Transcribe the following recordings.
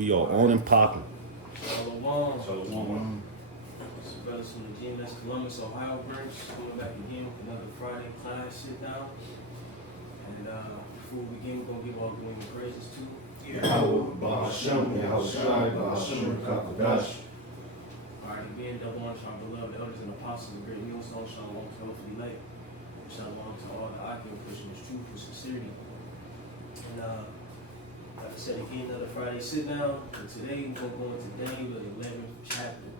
We are on and popping. Shalom. Shalom. It's your brothers from the GMS Columbus, Ohio branch. Coming back again with another Friday class sit down. And before we begin, we're going to give all glory and praises to Alright, again, double honor to our beloved elders and apostles of great millstone. Shalom to all for the elect. Shalom to all the occupant Christians, truth with sincerity. And like I said again, another Friday sit down. And today we're going to go into Daniel, the 11th chapter.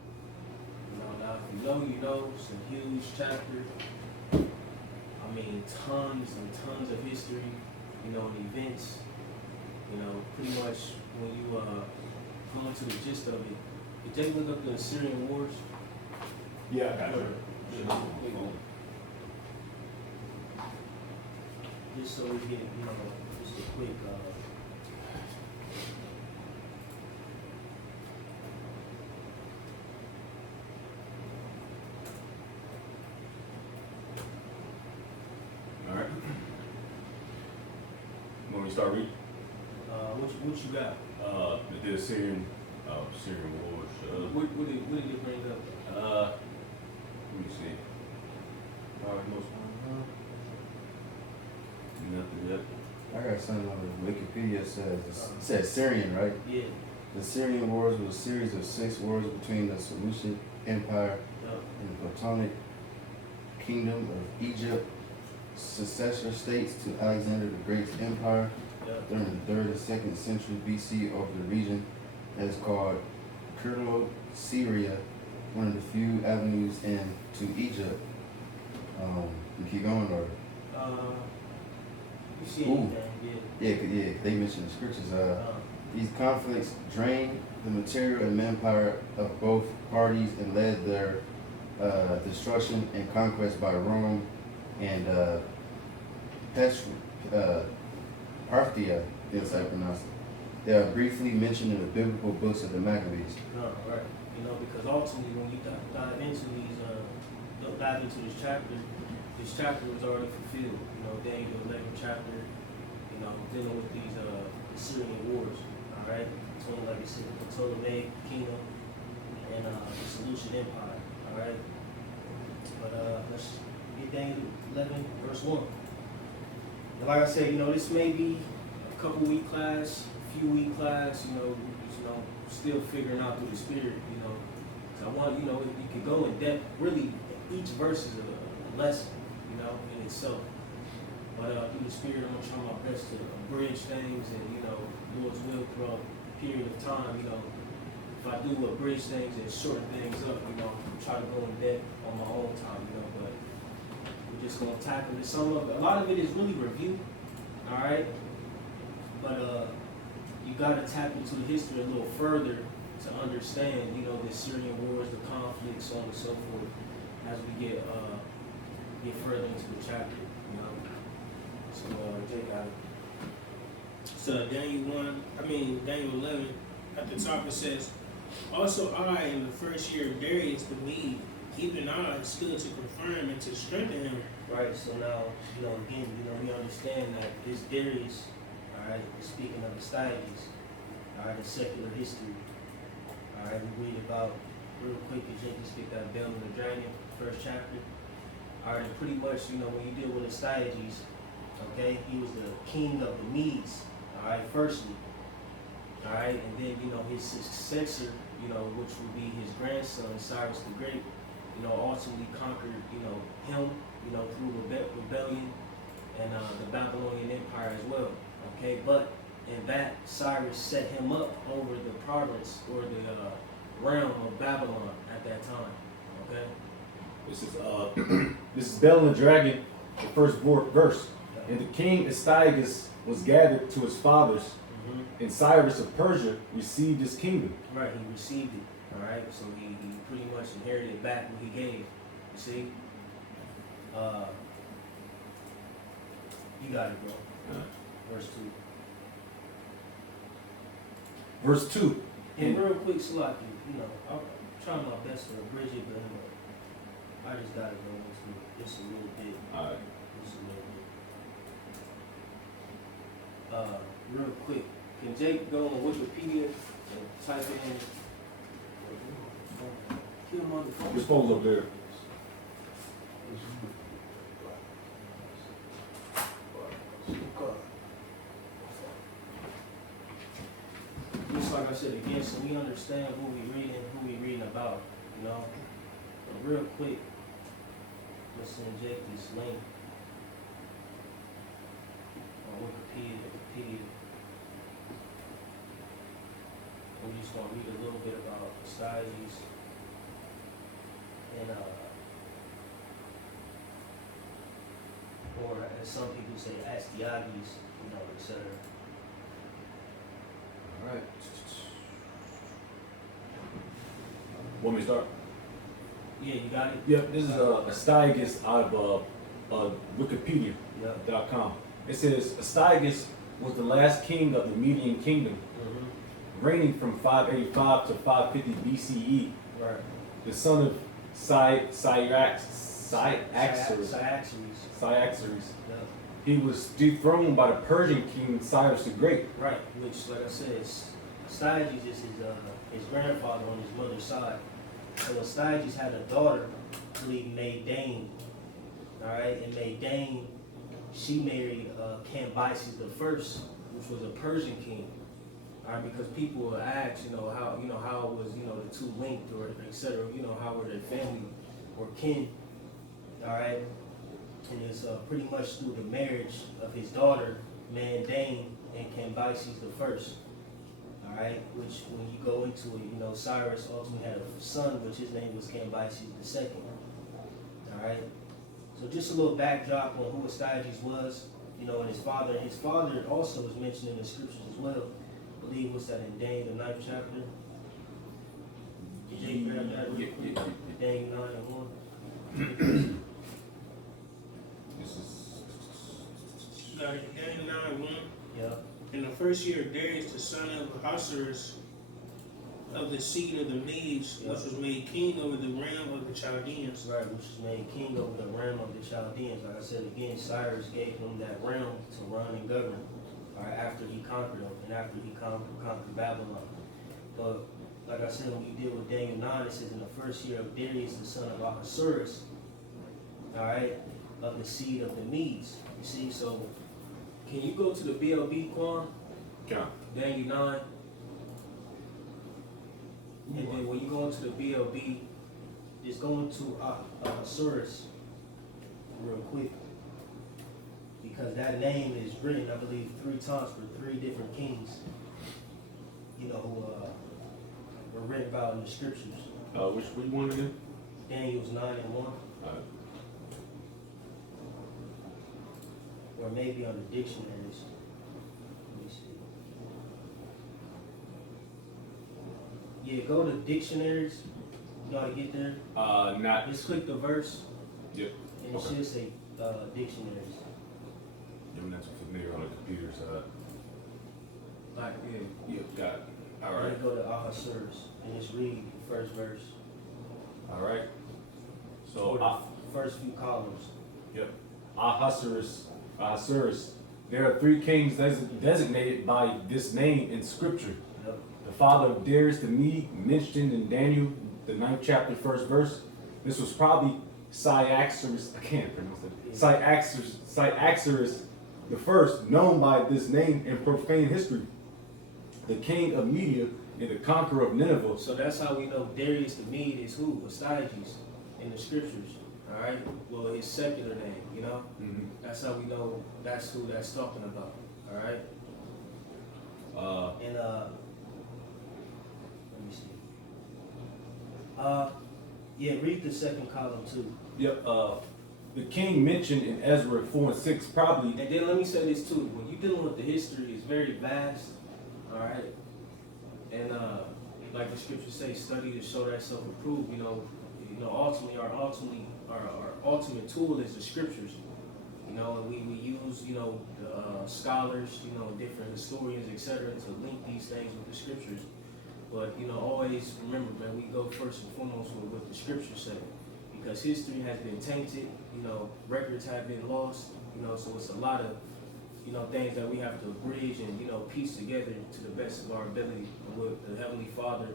Now if you know, it's a huge chapter. I mean, tons and tons of history, and events. Pretty much when you go into the gist of it. Did you look up the Syrian wars? Yeah, I got it. Just so we get, just a quick. All right. Want me to start reading? What you got? The Syrian wars. What did it bring up? Let me see. Nothing yet. I got something on the Wikipedia says Syrian, right? Yeah. The Syrian Wars was a series of 6 wars between the Seleucid Empire and the Platonic Kingdom of Egypt, successor states to Alexander the Great's empire during the 3rd and 2nd century BC over the region that is called Syria, one of the few avenues into Egypt. You keep going, or? You see anything? Yeah, they mentioned the scriptures. These conflicts drained the material and manpower of both parties and led their destruction and conquest by Rome and Parthia, is how I pronounce it. They are briefly mentioned in the biblical books of the Maccabees. Right. Because ultimately when you dive into this chapter was already fulfilled. Daniel, the 11th chapter, dealing with these Syrian wars, all right? Between, like I said, the Ptolemaic kingdom and the Seleucid Empire, all right? But let's get Daniel 11, verse 1. And like I said, this may be a couple week class, a few week class, still figuring out through the spirit, because I want, you can go in depth. Really, each verse is a lesson, in itself. But through the spirit, I'm going to try my best to bridge things and, Lord's will throughout a period of time, if I do bridge things and shorten things up, try to go in depth on my own time, but we're just going to tackle this. A lot of it is really review, all right? But you got to tap into the history a little further to understand, the Syrian wars, the conflicts, so on and so forth, as we get further into the chapter, So, Jay got it. So Daniel 11, at the top it says, also I, in the first year of Darius the Mede, even I stood to confirm and to strengthen him. Right, so now, again, we understand that this Darius, all right, speaking of Astyages, all right, in secular history, all right, we read about, real quick, as Jake just get that Bell and the Dragon, first chapter. All right, and pretty much, when you deal with Astyages, okay, he was the king of the Medes, all right, firstly, all right, and then, his successor, which would be his grandson, Cyrus the Great, ultimately conquered, him, through rebellion and the Babylonian Empire as well, okay, but in that, Cyrus set him up over the province or the realm of Babylon at that time, okay? This is Bell and the Dragon, the first verse. And the king Astyages was gathered to his fathers, and Cyrus of Persia received his kingdom. Right, he received it. All right, so he pretty much inherited back what he gave. You see, you got it, bro. Verse 2. Verse 2. And real quick, Salaki, I'll try my best to bridge it, but I just got it, bro. Just a little bit. All right. Just a little bit. Real quick, can Jake go on Wikipedia and type in. Kill motherfucker. Your phone's up there. Just like I said again, so we understand who we reading about, you know. But real quick, let's inject this link on Wikipedia. I'm just gonna read a little bit about Astartes and or as some people say, Astyages, you know, etc. All right. Want me to start? Yeah, you got it. Yep. This is Astyages out of Wikipedia.com. Yep. It says Astyages was the last king of the Median Kingdom, reigning from 585 to 550 BCE. Right. The son of Cyaxares. Yep. He was dethroned by the Persian king Cyrus the Great. Right, which, like I said, Astyages is his grandfather on his mother's side. So Astyages had a daughter, I believe, Maydane. All right, and Maydane, she married Cambyses the First, which was a Persian king. All right, because people will ask, how was, the two linked or etc. How were their family or kin. All right. And it's pretty much through the marriage of his daughter, Mandane, and Cambyses the First. All right, which when you go into it, Cyrus ultimately had a son, which his name was Cambyses the Second. All right, so just a little backdrop on who Astyages was, and his father. His father also is mentioned in the scriptures as well. I believe what's that in Daniel the 9th chapter? Did you grab that? Daniel 9:1. Daniel 9:1. Yeah. In the first year of Darius, the son of Ahasuerus, of the seed of the Medes, which was made king over the realm of the Chaldeans. Right, which was made king over the realm of the Chaldeans. Like I said again, Cyrus gave him that realm to run and govern. All right, after he conquered them and after he conquered Babylon. But like I said, when you deal with Daniel 9, it says in the first year of Darius, the son of Ahasuerus, all right, of the seed of the Medes. You see, so can you go to the BLB, Quan? Yeah. Daniel 9. And then when you go into the BLB, just go into Ahasuerus real quick. Because that name is written, I believe, 3 times for 3 different kings, who were written about in the scriptures. Which one again? Daniel's 9:1. Or maybe on the dictionaries. Let me see. Yeah, go to dictionaries. You know how to get there? Not. Just click the verse. Yep. And it should say dictionaries. I'm not too familiar on the computer side. Like, Yep, got it. All Then right. go to Ahasuerus and just read the first verse. All right. Or So, the first few columns. yep. Ahasuerus. There are 3 kings designated by this name in Scripture. Yep. The father of Darius the Mede, mentioned in Daniel, the 9th chapter, 1st verse. This was probably Cyaxares. I can't pronounce it. Cyaxares the First, known by this name in profane history. The king of Media and the conqueror of Nineveh. So that's how we know Darius the Mede is who? Astyages in the scriptures. All right. Well, his secular name. Mm-hmm. That's how we know that's who that's talking about. All right. And let me see. Yeah, read the second column too. Yep. The king mentioned in Ezra 4 and 6 probably. And then let me say this too. When you're dealing with the history, it's very vast. All right. And like the scriptures say, study to show thyself approved. Ultimately, our ultimate tool is the scriptures. And we use the scholars, different historians, etc., to link these things with the scriptures. But always remember, man, we go first and foremost with what the scriptures say, because history has been tainted. Records have been lost. So it's a lot of you know, things that we have to bridge and, you know, piece together to the best of our ability, and what the Heavenly Father,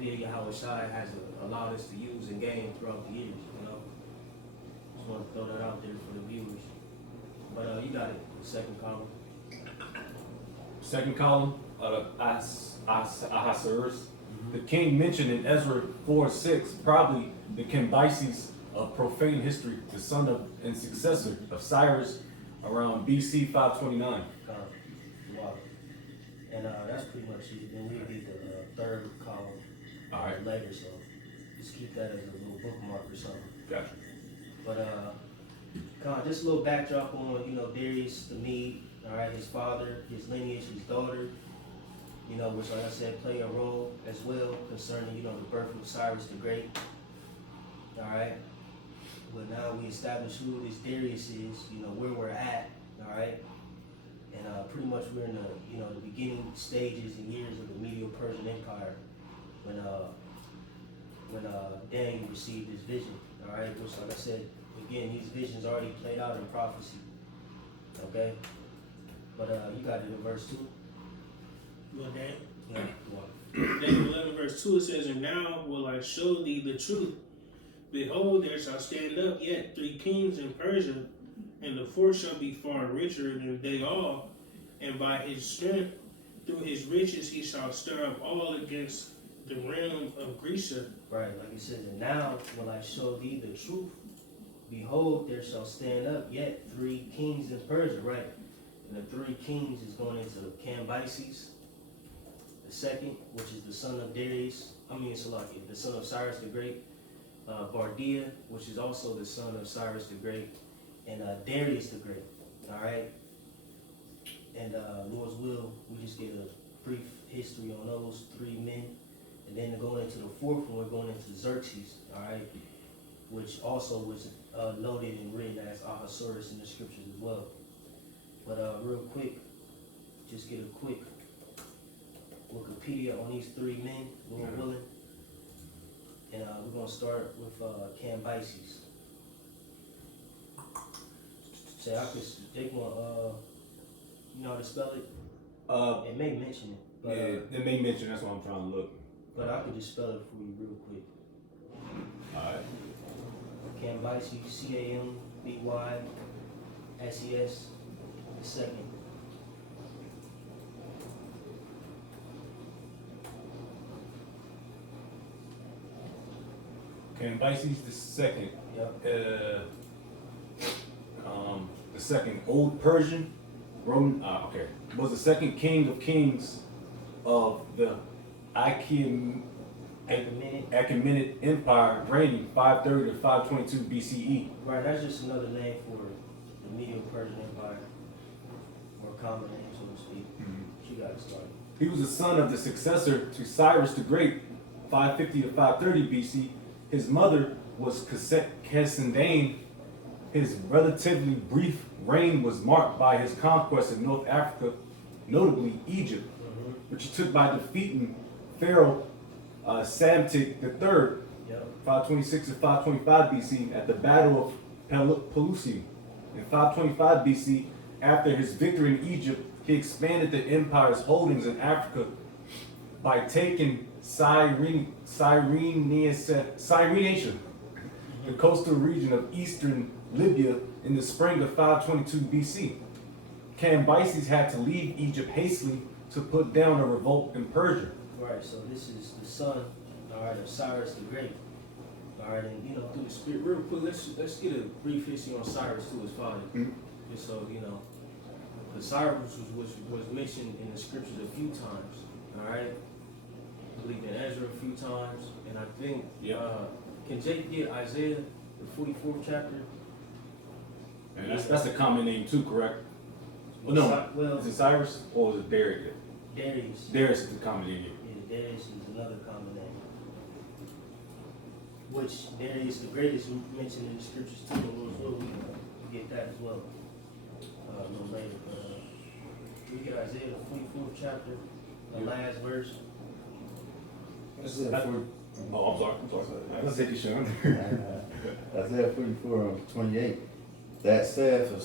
via Yahweh Shai, has allowed us to use and gain throughout the years, you know. Just want to throw that out there for the viewers. But you got it, the second column. Second column, Ahasuerus. The king mentioned in Ezra 4:6, probably the Cambyses of profane history, the son of and successor of Cyrus around BC 529. Wow. And that's pretty much it. Then we did the third column All right. later, so just keep that as a little bookmark or something. Gotcha. But just a little backdrop on, you know, Darius the Mede, all right, his father, his lineage, his daughter, you know, which, like I said, play a role as well concerning, you know, the birth of Cyrus the Great, all right. But now we establish who this Darius is, you know, where we're at, all right. And pretty much we're in the, you know, the beginning stages and years of the Medo-Persian Empire when Daniel received his vision, all right, which, like I said, again, these visions already played out in prophecy, okay? But you got it in verse 2. Well, Dan, Yeah, go on. Daniel 11 verse 2, it says, "And now will I show thee the truth. Behold, there shall stand up yet 3 kings in Persia, and the fourth shall be far richer than they all. And by his strength, through his riches, he shall stir up all against the realm of Grecia." Right, like it says, "And now will I show thee the truth. Behold, there shall stand up yet 3 kings in Persia," right? And the 3 kings is going into Cambyses, the second, which is the son of Darius, Salakia, the son of Cyrus the Great, Bardia, which is also the son of Cyrus the Great, and Darius the Great, all right? And Lord's will, we just get a brief history on those 3 men. And then going into the fourth one, we're going into Xerxes, all right? Which also was noted and written as Ahasuerus in the scriptures as well. But real quick, just get a quick Wikipedia on these 3 men, Lord willing. And we're going to start with Cambyses. Say, they want, you know how to spell it? It may mention it. But, Yeah, it may mention, that's why I'm trying to look. But I could just spell it for you real quick. Alright. Cambyses, Cambyses, the second. Cambyses the second. Yep. The second, Old Persian, Roman, was the second king of kings of the Achaemenid Empire, reigning 530 to 522 BCE. Right, that's just another name for the Medo-Persian Empire, more common name, so to speak. You got it started. He was the son of the successor to Cyrus the Great, 550 to 530 BC. His mother was Cassindain. His relatively brief reign was marked by his conquest of North Africa, notably Egypt, which he took by defeating Pharaoh Psamtik III, 526 to 525 BC, at the Battle of Pelusium. In 525 BC, after his victory in Egypt, he expanded the empire's holdings in Africa by taking Cyrenaica, the coastal region of eastern Libya, in the spring of 522 BC. Cambyses had to leave Egypt hastily to put down a revolt in Persia. Right, so this is the son, all right, of Cyrus the Great. All right, and you know, through the spirit, real quick, let's get a brief history on Cyrus to his father, just so you know. The Cyrus was mentioned in the scriptures a few times. All right, I believe in Ezra a few times, and I think can Jake get Isaiah the 44th chapter? And that's a common name too, correct? Well, Is it Cyrus or is it Darius? Darius. Darius is the common name. Yeah, Darius is another common name. Which Darius the Greatest mentioned in the scriptures too, and we'll get that as well a little later. But we get Isaiah the 44th chapter, the last verse. Isaiah 40, Oh, I'm sorry. Let's take you, Sean. Isaiah 44, 28. That staff of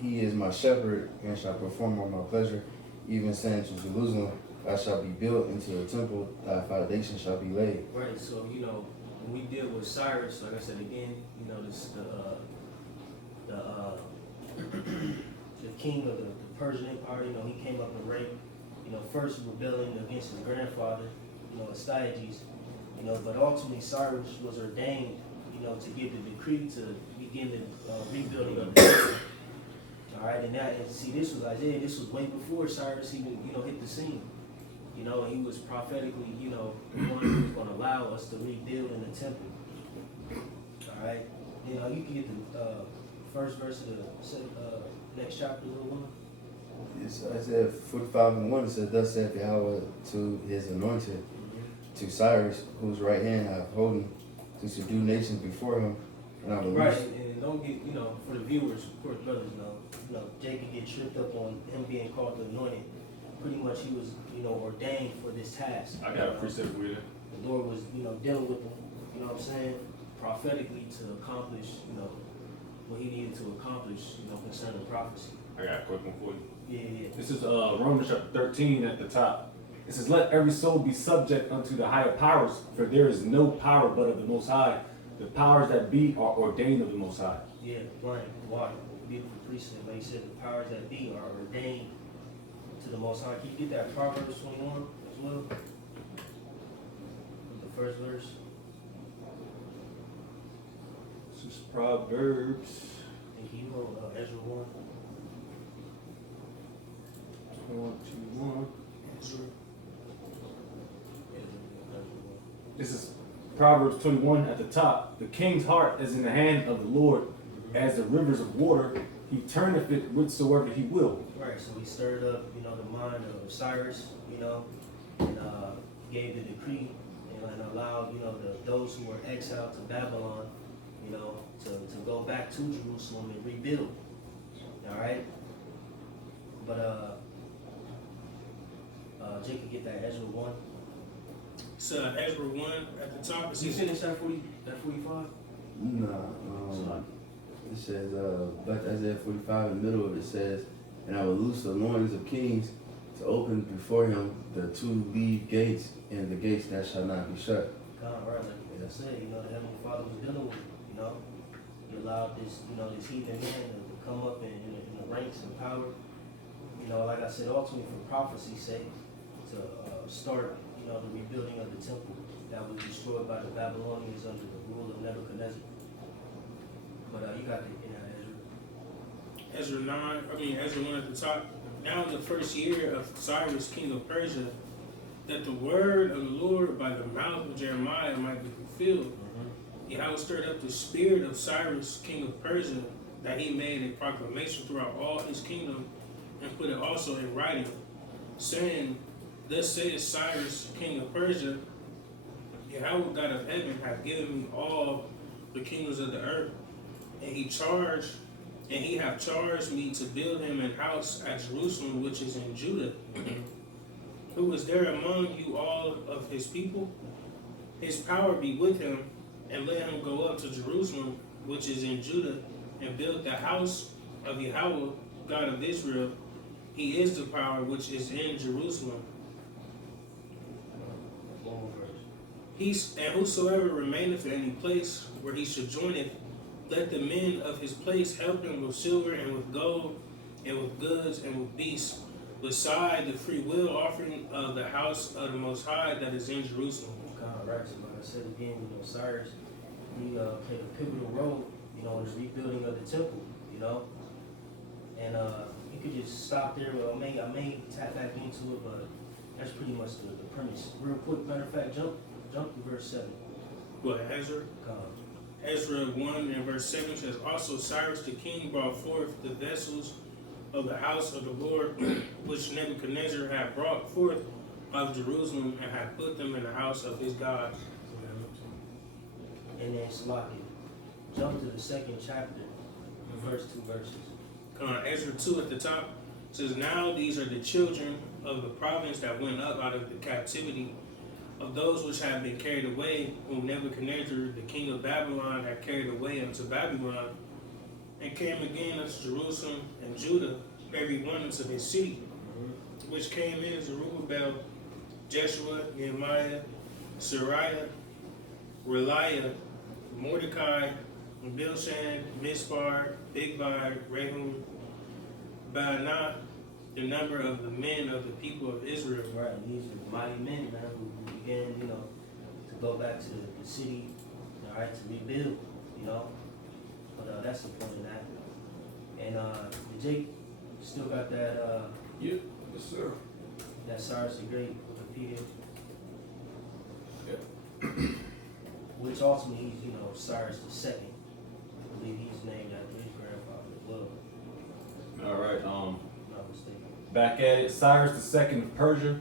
he is my shepherd and shall perform all my pleasure, even saying to Jerusalem, I shall be built into a temple, thy foundation shall be laid. Right. So you know, when we deal with Cyrus, like I said again, you know, this the the king of the Persian Empire. You know, he came up in rank. You know, first rebelling against his grandfather, you know, Astyages. You know, but ultimately Cyrus was ordained, you know, to give the decree to begin the rebuilding of the temple. All right, and see, this was Isaiah. This was way before Cyrus even, you know, hit the scene. You know, he was prophetically, you know, the one who was going to allow us to rebuild in the temple. All right, you know, you can get the first verse of the next chapter, little one. It's Isaiah 45:1. It says, thus saith Yahweh to his anointed, to Cyrus, whose right hand I have holden, to subdue nations before him, and I will Right, loose. and don't get, you know, for the viewers, of course, brothers know, Jacob get tripped up on him being called the anointed. Pretty much he was, you know, ordained for this task. I got a precept for you. The Lord was, you know, dealing with him, you know what I'm saying, prophetically to accomplish, you know, what he needed to accomplish, you know, concerning prophecy. I got a quick one for you. Yeah. This is Romans chapter 13 at the top. It says, let every soul be subject unto the higher powers, for there is no power but of the Most High. The powers that be are ordained of the Most High. Yeah, Brian, water, beautiful precept. Like you said, the powers that be are ordained to the Most High. Can you get that Proverbs 21 as well? The first verse. This is Proverbs And can you hold Ezra 1? 21. Ezra 1. This is Proverbs 21 at the top. The king's heart is in the hand of the Lord, as the rivers of water. He turneth it whithersoever he will. Right, so he stirred up, you know, the mind of Cyrus, you know, and gave the decree and allowed, you know, those who were exiled to Babylon, you know, to go back to Jerusalem and rebuild. All right? But Jacob, get that Ezra 1. So Ezra 1 at the top, it You says, finished that 45? Nah, it says, back to Isaiah 45, in the middle of it says, and I will loose the loins of kings to open before him the two lead gates, and the gates that shall not be shut. Right, like I said, you know, the Heavenly Father was dealing with, you know. He allowed this, you know, this heathen man to come up in the ranks and power. You know, like I said, ultimately for prophecy's sake, to start, you know, the rebuilding of the temple that was destroyed by the Babylonians under the rule of Nebuchadnezzar. But you got the, Ezra 1 at the top. Now in the first year of Cyrus, king of Persia, that the word of the Lord by the mouth of Jeremiah might be fulfilled. Yahweh stirred up the spirit of Cyrus, king of Persia, that he made a proclamation throughout all his kingdom, and put it also in writing, saying, thus saith Cyrus, king of Persia, Yahweh God of heaven hath given me all the kingdoms of the earth, and he hath charged me to build him an house at Jerusalem, which is in Judah. Who is there among you all of his people? His power be with him, and let him go up to Jerusalem, which is in Judah, and build the house of Yahweh, God of Israel. He is the power which is in Jerusalem. And whosoever remaineth in any place where he sojourneth, let the men of his place help him with silver and with gold and with goods and with beasts, beside the free will offering of the house of the Most High that is in Jerusalem. right, so like I said again, you know, Cyrus, he played a pivotal role, you know, in the rebuilding of the temple, you know. And you could just stop there. Well, I may tap back into it, but that's pretty much the premise. Real quick, matter of fact, jump to verse 7. What, Ezra? Ezra 1 and verse 7 says, also Cyrus the king brought forth the vessels of the house of the Lord, which Nebuchadnezzar had brought forth of Jerusalem, and had put them in the house of his God. And then Slakia, jump to the second chapter, the first 2 verses. Ezra 2 at the top says, now these are the children of the province that went up out of the captivity of those which had been carried away, whom Nebuchadnezzar, the king of Babylon, had carried away unto Babylon. and came again unto Jerusalem and Judah, every one unto his city, which came in Zerubbabel, Jeshua, Nehemiah, Sariah, Reliah, Mordecai, Bilshan, Mispar, Bigvai, Rehum, Baanah, the number of the men of the people of Israel. Right, these are mighty men, man, who began, to go back to the city, all right, to rebuild, But that's the point of that. And Jake still got that Yep. Yes, sir. that Cyrus the Great Wikipedia, which ultimately he's, Cyrus the Second. I believe he's named after his grandfather as well, All right. if I'm not mistaken. Back at it. Cyrus II of Persia,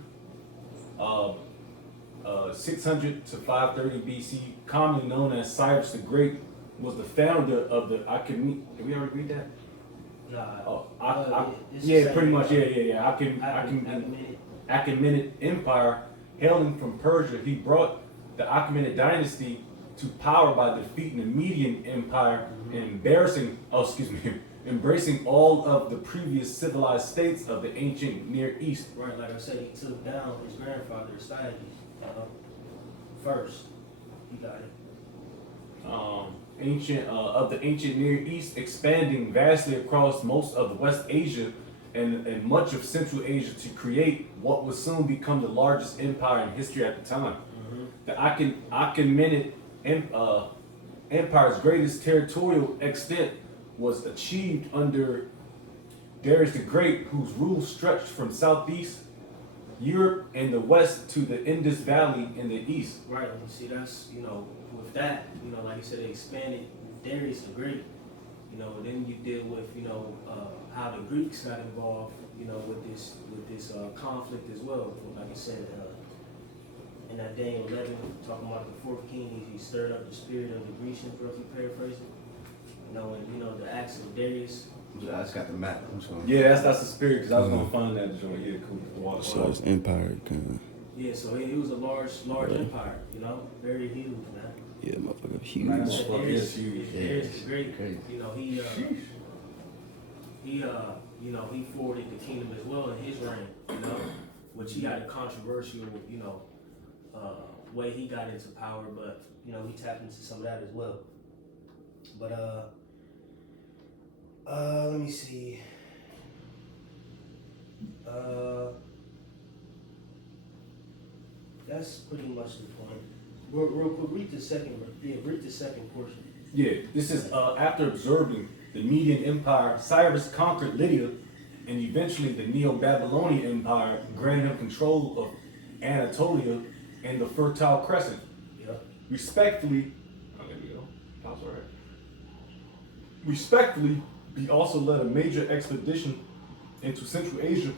600 to 530 BC, commonly known as Cyrus the Great, was the founder of the Achaemenid. Did we already read that? Nah, Oh, it's the yeah, same pretty much. thing. Yeah. Achaemenid. Achaemenid Empire, hailing from Persia, he brought the Achaemenid dynasty to power by defeating the Median Empire and embracing all of the previous civilized states of the ancient Near East. Right, like I said, he took down his grandfather, Astyages, first. He got it. Of the ancient Near East, expanding vastly across most of West Asia and much of Central Asia to create what would soon become the largest empire in history at the time. The Achaemenid Empire's greatest territorial extent was achieved under Darius the Great, whose rule stretched from southeast Europe in the west to the Indus Valley in the east. Right, and see, that's, with that, like you said, they expanded Darius the Great, then you deal with, how the Greeks got involved, with this conflict as well. Like I said, in that Daniel 11, talking about the fourth king, he stirred up the spirit of the Grecians, roughly paraphrasing. And, the acts of Darius. I just got the map. I'm just gonna. Yeah, that's the spirit, because I was gonna find that joint. Yeah, cool. So it's empire kind Yeah, so it was a large Right. empire, very huge, man. of. Yeah, motherfucker, Man, huge. that's fuck is huge. Darius the Great, Crazy. he forwarded the kingdom as well in his reign, which he had a controversial, way he got into power, but he tapped into some of that as well. But let me see. That's pretty much the point. Real quick, read the second portion. Yeah, this is after observing the Median Empire, Cyrus conquered Lydia, and eventually the Neo-Babylonian Empire granted him control of Anatolia and the Fertile Crescent. Yep. Respectfully, there we go. That's all right. Respectfully, he also led a major expedition into Central Asia,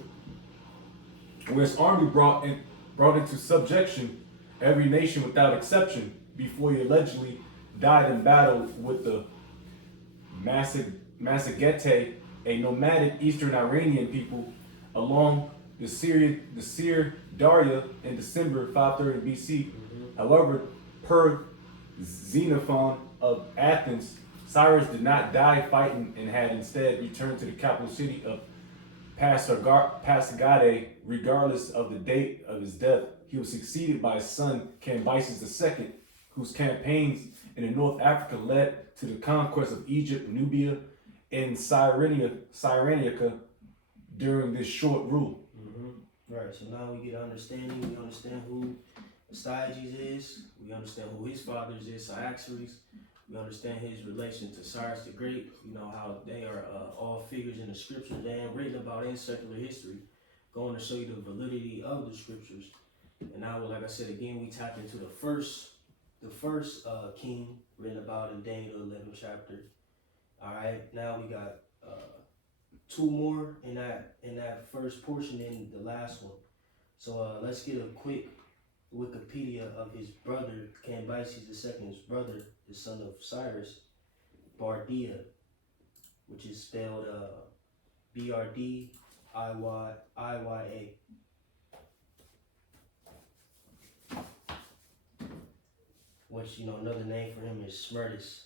where his army brought into subjection every nation without exception before he allegedly died in battle with the Massagetae, a nomadic Eastern Iranian people, along the Syr Darya in December 530 BC. However, per Xenophon of Athens, Cyrus did not die fighting and had instead returned to the capital city of Pasargadae, regardless of the date of his death. He was succeeded by his son Cambyses II, whose campaigns in the North Africa led to the conquest of Egypt, Nubia, and Cyrenaica during this short rule. Right, so now we get understanding. We understand who Astyages is. We understand who his fathers is, Cyaxares. We understand his relation to Cyrus the Great. How they are all figures in the scriptures and written about in secular history, going to show you the validity of the scriptures. And now, like I said again, we tap into the first king written about in Daniel 11 chapter. All right, now we got two more in that first portion in the last one. So let's get a quick Wikipedia of his brother, Cambyses II's brother, the son of Cyrus, Bardia, which is spelled Brdiya. Which, another name for him is Smerdis.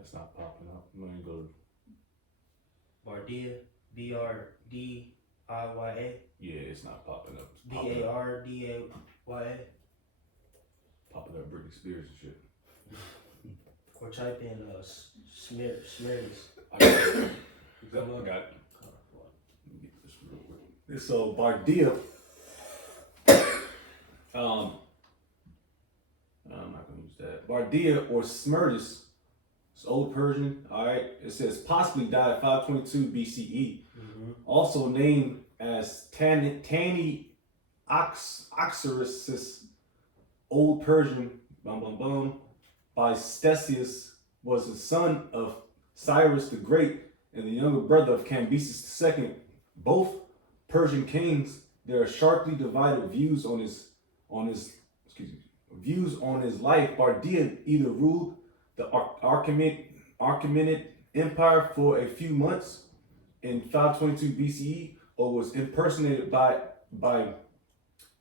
It's not popping up. I'm gonna go. Bardia, Brdiyya. Yeah, it's not popping up. It's Bardaya. Popping up Britney Spears and shit. Or type in Smears. I got it. I got it. Let me get this real quick. So Bardia. I'm not gonna use that. Bardia or Smerdis. It's Old Persian. All right. It says possibly died 522 BCE. Also named as Tani Oxyrus, Old Persian, by Ctesias, was the son of Cyrus the Great and the younger brother of Cambyses II. Both Persian kings. There are sharply divided views on his life. Bardia either ruled the Achaemenid Empire for a few months in 522 BCE, or was impersonated by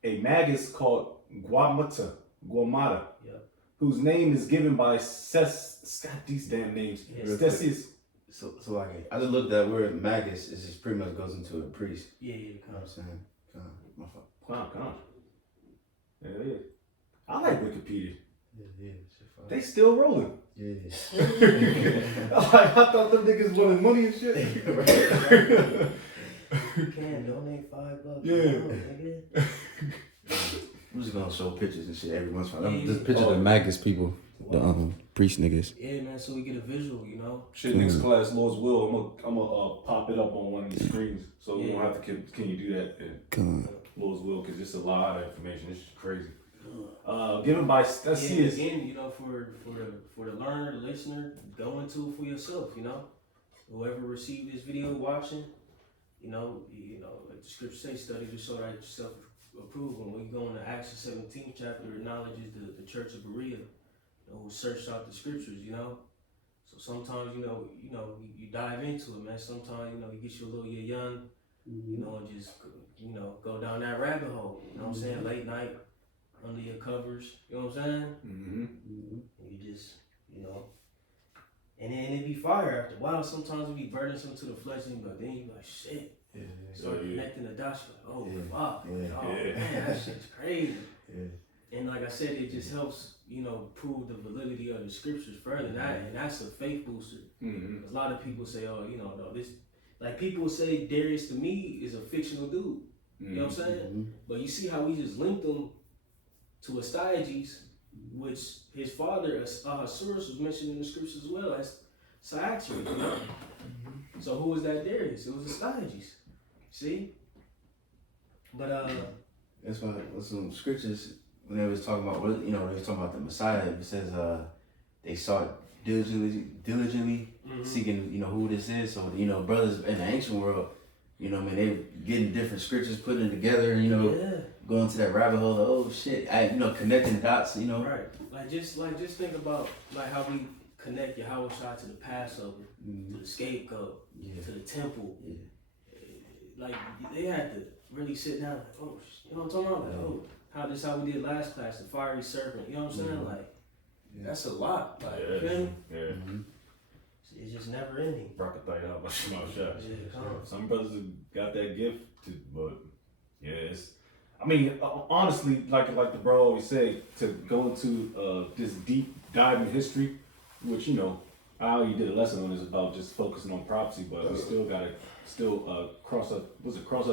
a magus called Guamata, Yep. whose name is given by these damn names. Yeah. Ctesias. So like, I just looked at word magus. It just pretty much goes into a priest. Yeah, You know what I'm saying? My fault. Come on. Yeah, it is. I like Wikipedia. Yeah. They still rolling. Yeah. I thought them niggas wanted money and shit. You can donate $5. Yeah. Nigga. I'm just gonna show pictures and shit every once in a while. Yeah. Just pictures The of Magus people, the priest niggas. Yeah, man. So we get a visual, you know. Shit, next class, Lord's will. I'm gonna pop it up on one of these screens, so we don't have to. Can you do that? Come Lord's will, because it's a lot of information. It's just crazy. Given by Yeah, Ctesias. again, you know, for the learner, the listener, go into it for yourself. You know, whoever received this video watching, you know, like the scripture say, study to show that yourself approved. When we go into Acts the 17th chapter, it acknowledges the church of Berea, who searched out the scriptures. You know, so sometimes you dive into it, man. Sometimes you get you a little young, and just go down that rabbit hole. You know what I'm saying? Late night. Under your covers, you know what I'm saying? And you just, and then it be fire after a while. Sometimes it be burdensome to the flesh, but then you be like, shit. Yeah. Start connecting the dots, you're like, oh, fuck. Yeah. Oh, man, that shit's crazy. Yeah. And like I said, it just helps, prove the validity of the scriptures further. And that's a faith booster. A lot of people say, oh, no, this, like people say Darius to me is a fictional dude. You know what I'm saying? But you see how we just linked them to Astyages, which his father, Ahasuerus, was mentioned in the scriptures as well as Cyaxares, So who was that Darius? It was Astyages. See? But that's why some scriptures when they was talking about they was talking about the Messiah. It says they sought diligently seeking who this is. So brothers in the ancient world, man, they getting different scriptures, putting it together, going to that rabbit hole. Oh shit, connecting the dots. Right. Like just think about like how we connect Yahweh Shai to the Passover, to the scapegoat, to the temple. Yeah. Like they had to really sit down. Like, oh, you know what I'm talking about? Like, oh, how we did last class, the fiery serpent. You know what I'm saying? Like that's a lot. Like you feel me? Yeah. It's just never ending. Some brothers have got that gift, but honestly, like the bro always say, to go into this deep dive in history, which I already did a lesson on, is about just focusing on prophecy, but we still gotta cross our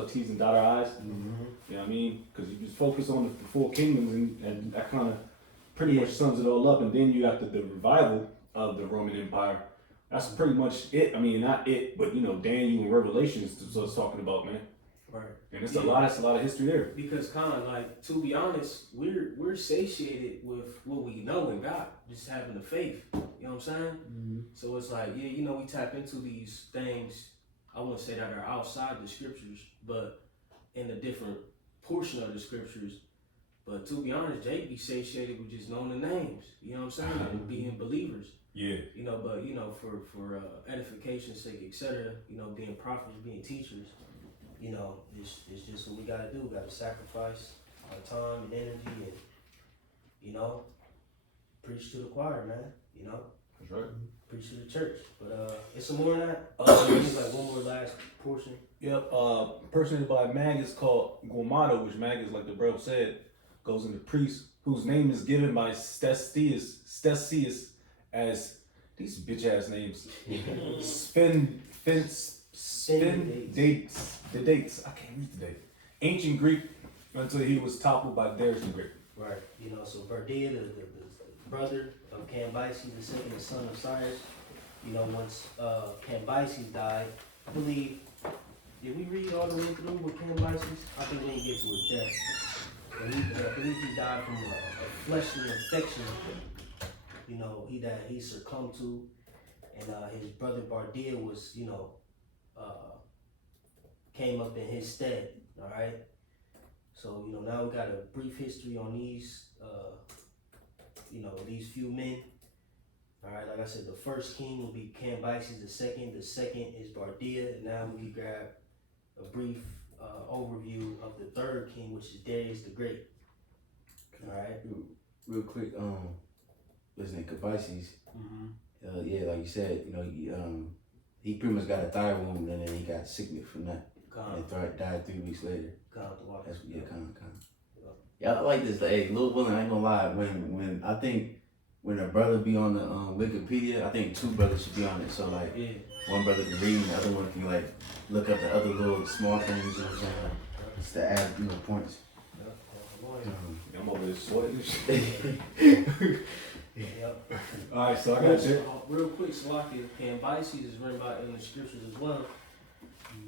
T's and dot our I's. You know what I mean? Because you just focus on the four kingdoms, and that kind of pretty much sums it all up. And then you got the revival of the Roman Empire. That's pretty much it. I mean, not it, but Daniel and Revelations is what it's talking about, man. Right. And it's a lot of history there. Because like, to be honest, we're satiated with what we know in God, just having the faith. You know what I'm saying? So it's like, we tap into these things, I wouldn't say that are outside the scriptures, but in a different portion of the scriptures. But to be honest, Jake be satiated with just knowing the names. You know what I'm saying? And being believers. Yeah. But for edification's sake, etc. Being prophets, being teachers. It's just what we gotta do. We gotta sacrifice our time and energy, and preach to the choir, man. That's right. Priest of the church. But it's some more than that. It's like one more last portion. Yep. Person by Mag is called Guamado, which Mag is like the bro said, goes into priest, whose name is given by Stesius as these bitch ass names. Spin dates. The dates. I can't read the date. Ancient Greek until he was toppled by Darius the Great. Right. You know, so Bardia, the brother of Cambyses, the second son of Cyrus. You know, once Cambyses died, I believe, did we read all the way through with Cambyses? I think we didn't get to his death. And I believe he died from a fleshly infection. You know, he succumbed to, and his brother Bardia was, you know, came up in his stead. All right. So you know, now we got a brief history on these, you know, these few men. All right, like I said, the first king will be Cambyses the second is Bardia, and now we can grab a brief overview of the third king, which is Darius the Great. All right. Real quick, listen, Cambyses. Mm-hmm. Yeah, like you said, you know, he pretty much got a thigh wound and then he got sickness from that. And died 3 weeks later. That's kind. Yeah, I like this. Hey, Lil Willin, I ain't gonna lie. When I think when a brother be on the Wikipedia, I think 2 brothers should be on it. So like, one brother can read, and the other one can like look up the other little small things. You know what I'm saying? Just to add, you know, points. I'm over this sweating. Yep. Alright, so I got you. Real quick, Salaki, Cambyses is written about in the scriptures as well.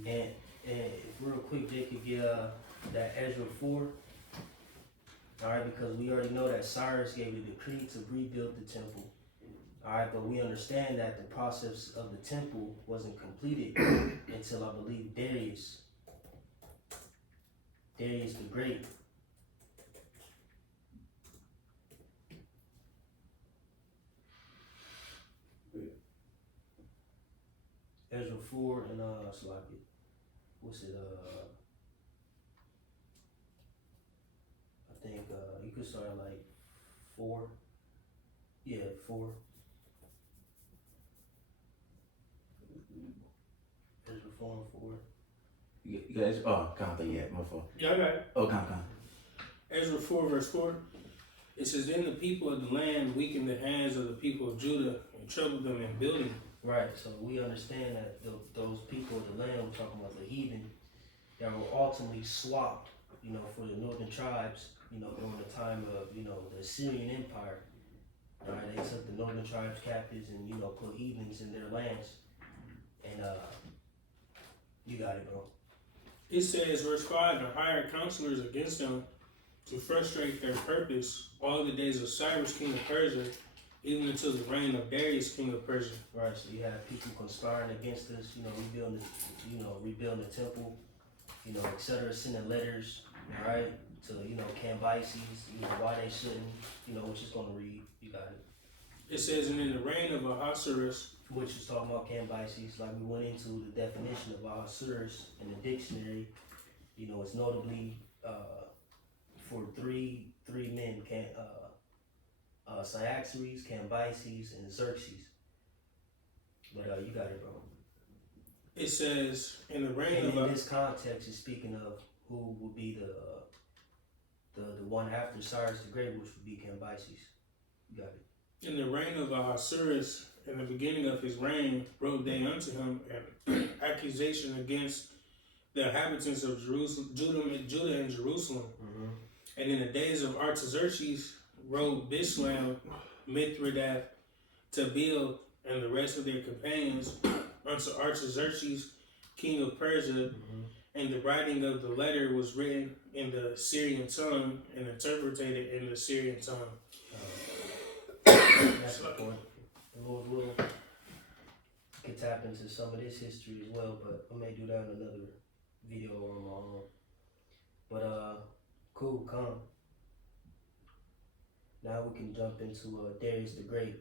And real quick, Jake, if you that Ezra 4. Alright, because we already know that Cyrus gave a decree to rebuild the temple. Alright, but we understand that the process of the temple wasn't completed until I believe Darius the Great. Ezra 4 and Salaki. What's it? I think you could start at like 4. Yeah, 4. Ezra 4 and 4. You guys, count that yet, my fault. Yeah, I got it. Oh, count. Ezra 4 verse 4. It says, "Then the people of the land weakened the hands of the people of Judah and troubled them in building." Right, so we understand that those people of the land, we're talking about the heathen, that were ultimately swapped, you know, for the northern tribes, you know, during the time of, you know, the Assyrian Empire. Right, they took the northern tribes captives and, you know, put heathens in their lands. And you got it, bro. It says, verse 5, "And hired counselors against them to frustrate their purpose all the days of Cyrus, king of Persia, even until the reign of Darius, king of Persia." Right, so you have people conspiring against us, you know, rebuilding the temple, you know, etc., sending letters, all right, to, you know, Cambyses, you know, why they shouldn't, you know, which is going to read, you got it. It says, "And in the reign of Ahasuerus," Which is talking about Cambyses, like we went into the definition of Ahasuerus in the dictionary, you know, it's notably for three men, Cyaxares, Cambyses, and Xerxes. But you got it, bro. it says, "In the reign And of in this context, it's speaking of who would be the one after Cyrus the Great, which would be Cambyses. You got it. in the reign of Ahasuerus, in the beginning of his reign, wrote they unto him an accusation against the inhabitants of Judah and Jerusalem. Mm-hmm. And in the days of Artaxerxes, wrote Bishlam, Mithridath, Tabeel, and the rest of their companions unto Artaxerxes, king of Persia. Mm-hmm. And the writing of the letter was written in the Syrian tongue and interpreted in the Syrian tongue." That's the point. The Lord will could tap into some of this history as well, but I may do that in another video on my own. But cool, come. Now we can jump into Darius the Great,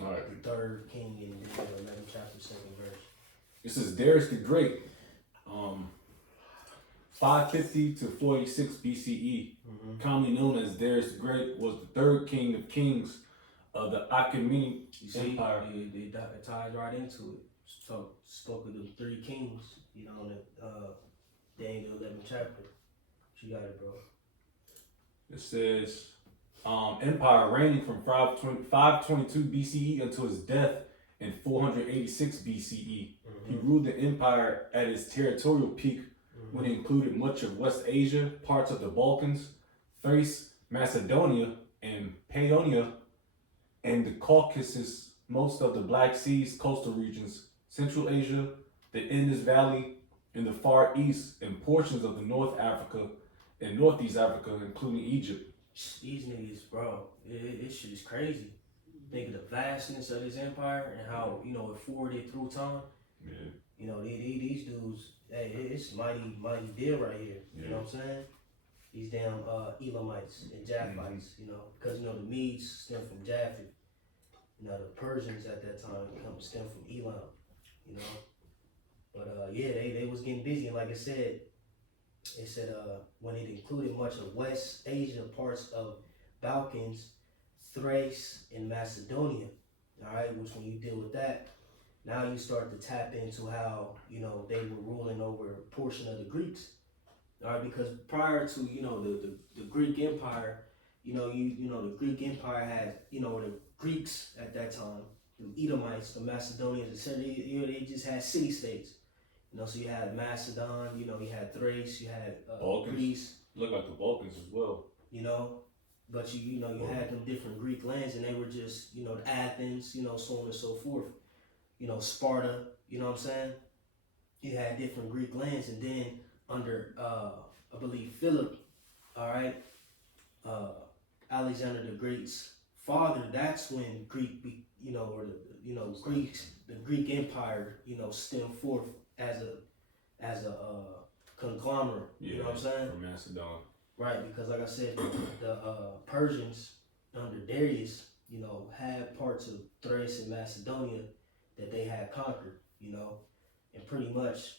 Alright. the third king in the 11th chapter, 2nd verse. This is Darius the Great. 550 to 46 BCE, Mm-hmm. commonly known as Darius the Great, was the third king of kings of the Achaemenid You see, Empire. it ties right into it. Spoke of the three kings, you know, in the Daniel 11th chapter. What you got it, bro? It says, empire reigning from 522 BCE until his death in 486 BCE. He ruled the empire at its territorial peak when it included much of West Asia, parts of the Balkans, Thrace, Macedonia, and Paeonia, and the Caucasus, most of the Black Sea's coastal regions, Central Asia, the Indus Valley, in the Far East, and portions of the North Africa and Northeast Africa, including Egypt. These niggas, bro, this shit is crazy. Think of the vastness of this empire and how, you know, it forwarded through time. Yeah. You know, these dudes, hey, it's mighty deal right here. You know what I'm saying? These damn Elamites and Japhites, you know, because, you know, the Medes stem from Japheth. You know, the Persians at that time stem from Elam, you know. But, yeah, they was getting busy. And like I said, it said when it included much of West Asia, parts of Balkans, Thrace, and Macedonia, all right, which when you deal with that, now you start to tap into how, you know, they were ruling over a portion of the Greeks, all right, because prior to, you know, the Greek Empire, you know, the Greek Empire had, you know, the Greeks at that time, the Edomites, the Macedonians, etc. They just had city-states. You know, so you had Macedon, you know, you had Thrace, you had Greece. Look like the Balkans as well. You know, but you know, you had them different Greek lands, and they were just, you know, Athens, you know, so on and so forth. You know, Sparta, you know what I'm saying? You had different Greek lands, and then under, I believe, Philip, all right, Alexander the Great's father, that's when the Greek Empire, you know, stemmed forth as a conglomerate, you know what I'm saying? From Macedon. Right, because like I said, the Persians under Darius, you know, had parts of Thrace and Macedonia that they had conquered, you know, and pretty much,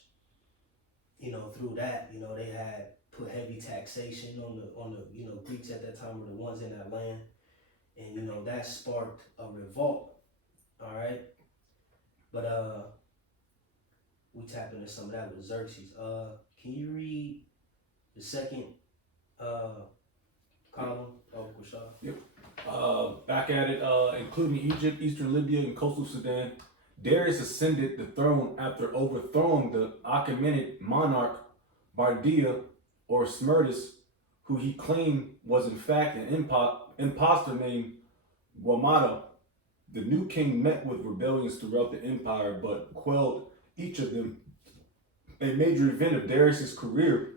you know, through that, you know, they had put heavy taxation on the you know, Greeks at that time were the ones in that land, and you know that sparked a revolt, all right, but we tap into some of that with Xerxes. Can you read the second column of Kushah? Yep. Back at it, including Egypt, Eastern Libya, and coastal Sudan, Darius ascended the throne after overthrowing the Achaemenid monarch Bardia or Smerdis, who he claimed was in fact an impostor named Wamata. The new king met with rebellions throughout the empire, but quelled each of them. A major event of Darius's career,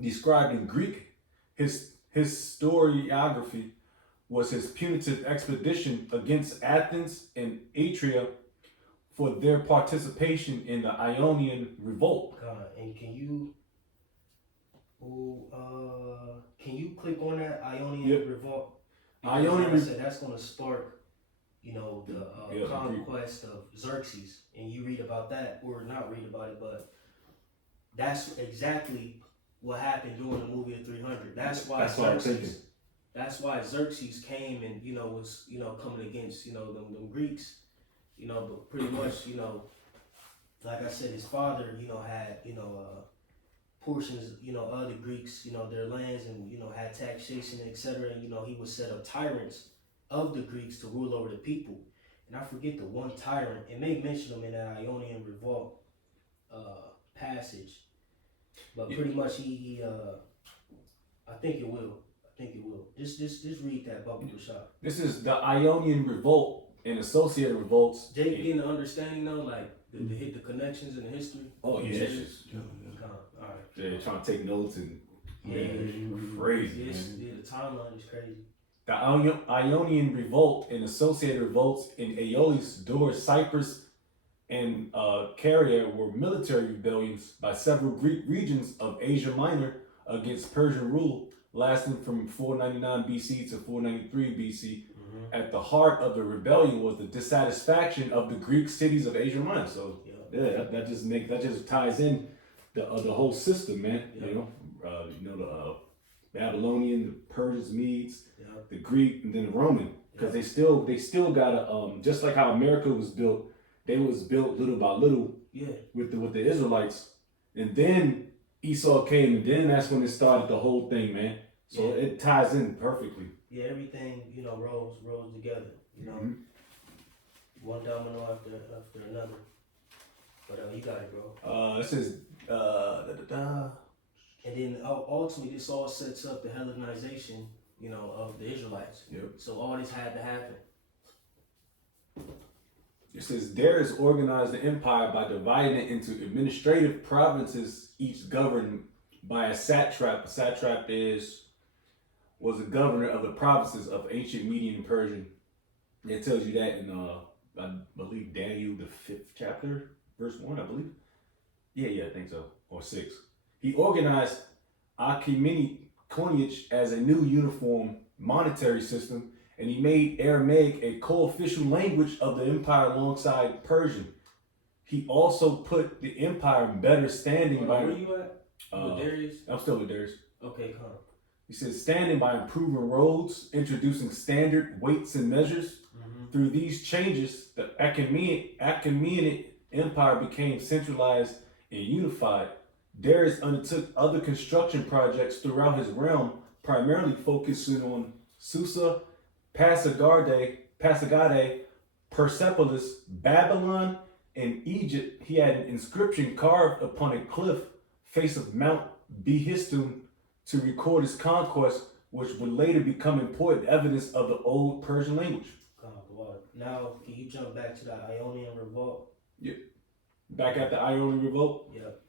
described in Greek his historiography, was his punitive expedition against Athens and Atria for their participation in the Ionian revolt. God, and can you click on that Ionian revolt? Because like I said, that's going to spark, you know, the conquest of Xerxes, and you read about that, or not read about it, but that's exactly what happened during the movie of 300. That's why Xerxes came and, you know, was, you know, coming against, you know, them Greeks, you know, but pretty much, you know, like I said, his father, you know, had, you know, portions, you know, of the Greeks, you know, their lands, and, you know, had taxation, etc. And, you know, he would set up tyrants of the Greeks to rule over the people. And I forget the one tyrant, it may mention him in that Ionian revolt passage, but pretty much he I think it will. Just read that bubble shot. This is the Ionian revolt and associated revolts. Jake getting the understanding though, like the connections and the history. Oh yeah, it's just all right. they're trying to take notes and crazy. The timeline is crazy. The Ionian revolt and associated revolts in Aeolis, Dor, Cyprus, and Caria were military rebellions by several Greek regions of Asia Minor against Persian rule, lasting from 499 BC to 493 BC. At the heart of the rebellion was the dissatisfaction of the Greek cities of Asia Minor. So that just ties in the whole system, man. You know, the Babylonian, the Persians, Medes, the Greek, and then the Roman. because they still gotta just like how America was built, they was built little by little Yeah. with the Israelites, and then Esau came, and then that's when it started the whole thing, man. So Yeah. it ties in perfectly. Yeah, everything, rose together, Mhm. one domino after another. But you got it, bro. This is And then ultimately, this all sets up the Hellenization, of the Israelites. Yep. So all this had to happen. It says Darius organized the empire by dividing it into administrative provinces, each governed by a satrap. A satrap was a governor of the provinces of ancient Median Persian. It tells you that in I believe Daniel the 5th chapter, verse 1, I believe. Yeah, I think so. Or 6. He organized Achaemenid coinage as a new uniform monetary system, and he made Aramaic a co-official language of the empire alongside Persian. He also put the empire in better standing by. Where you at? With Darius? I'm still with Darius. Okay, come on. He says standing by improving roads, introducing standard weights and measures. Through these changes, the Achaemenid Empire became centralized and unified. Darius undertook other construction projects throughout his realm, primarily focusing on Susa, Pasargadae, Persepolis, Babylon, and Egypt. He had an inscription carved upon a cliff face of Mount Behistun to record his conquest, which would later become important evidence of the old Persian language. Now, can you jump back to the Ionian Revolt? Yep. Back at the Ionian Revolt? Yep.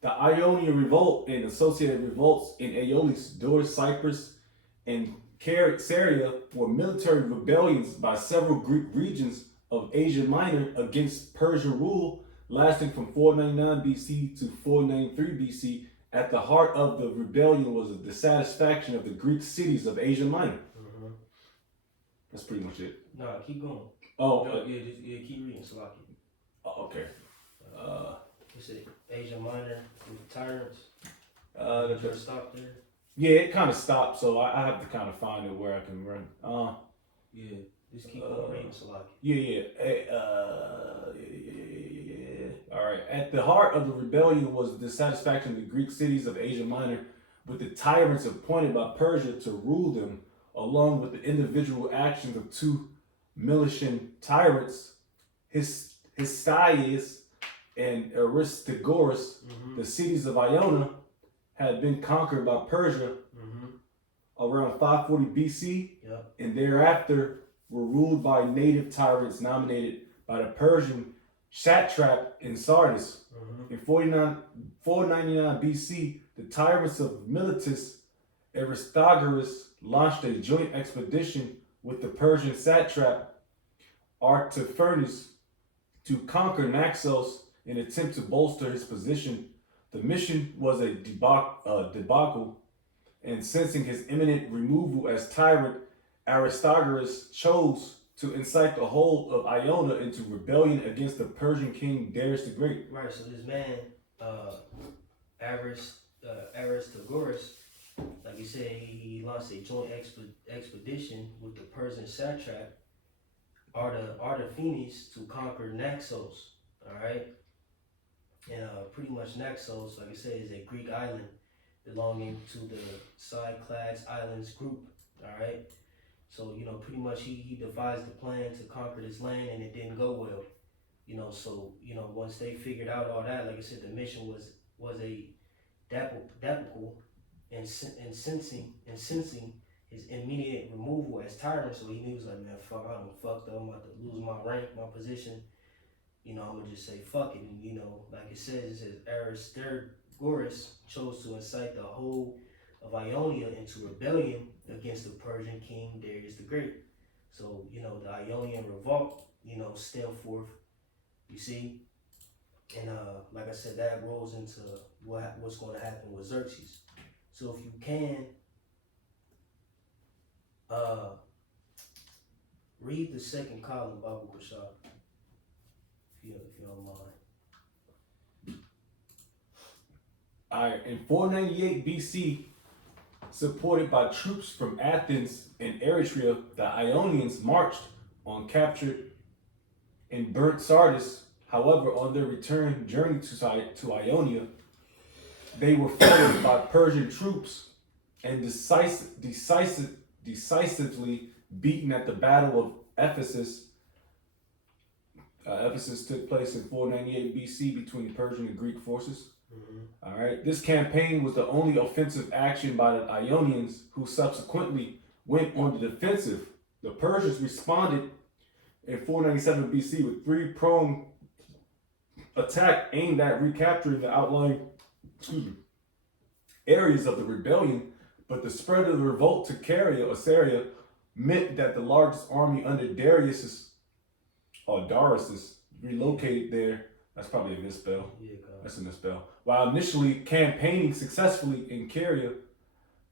The Ionian Revolt and associated revolts in Aeolis, Doris, Cyprus, and Syria were military rebellions by several Greek regions of Asia Minor against Persian rule, lasting from 499 BC to 493 BC. At the heart of the rebellion was the dissatisfaction of the Greek cities of Asia Minor. That's pretty much it. No, keep going. Oh, keep reading, Salaki. Okay. You said Asia Minor with the tyrants. Just stop there. Yeah, it kind of stopped, so I have to kind of find it where I can run. Yeah, just keep on reading, Salaki. Yeah. All right. At the heart of the rebellion was the dissatisfaction of the Greek cities of Asia Minor with the tyrants appointed by Persia to rule them, along with the individual actions of two Milesian tyrants, Histiaeus and Aristogoras. The cities of Iona had been conquered by Persia around 540 BC, and thereafter were ruled by native tyrants nominated by the Persian satrap in Sardis. In 499 BC, the tyrants of Miletus, Aristogoras, launched a joint expedition with the Persian satrap Artaphernes to conquer Naxos in an attempt to bolster his position. The mission was a debacle, and sensing his imminent removal as tyrant, Aristogoras chose to incite the whole of Iona into rebellion against the Persian king Darius the Great. Right, so this man, Aristogoras, like you said, he launched a joint expedition with the Persian satrap Artaphernes to conquer Naxos. All right, and pretty much Naxos, like I said, is a Greek island belonging to the Cyclades Islands group. All right, so pretty much he devised the plan to conquer this land, and it didn't go well. So once they figured out all that, like I said, the mission was a debacle, and sensing his immediate removal as tyrant. So he was like, man, fuck, I done fucked up. I'm about to lose my rank, my position. I'm gonna just say fuck it. And like it says Aristogoras chose to incite the whole of Ionia into rebellion against the Persian king Darius the Great. So the Ionian revolt stemmed forth. You see, and like I said, that rolls into what's going to happen with Xerxes. So if you can, read the second column, Babu Bashar, if you don't mind. All right, in 498 BC, Supported by troops from Athens and Eritrea, the Ionians marched on captured and burnt Sardis. However, on their return journey to Ionia, they were followed by Persian troops and decisively beaten at the Battle of Ephesus. Ephesus took place in 498 BC between Persian and Greek forces. All right. This campaign was the only offensive action by the Ionians, who subsequently went on the defensive. The Persians responded in 497 BC with three-pronged attack aimed at recapturing the outlying areas of the rebellion, but the spread of the revolt to Caria or Syria meant that the largest army under Darius relocated there. That's probably a misspell. Yeah, That's a misspell. While initially campaigning successfully in Caria,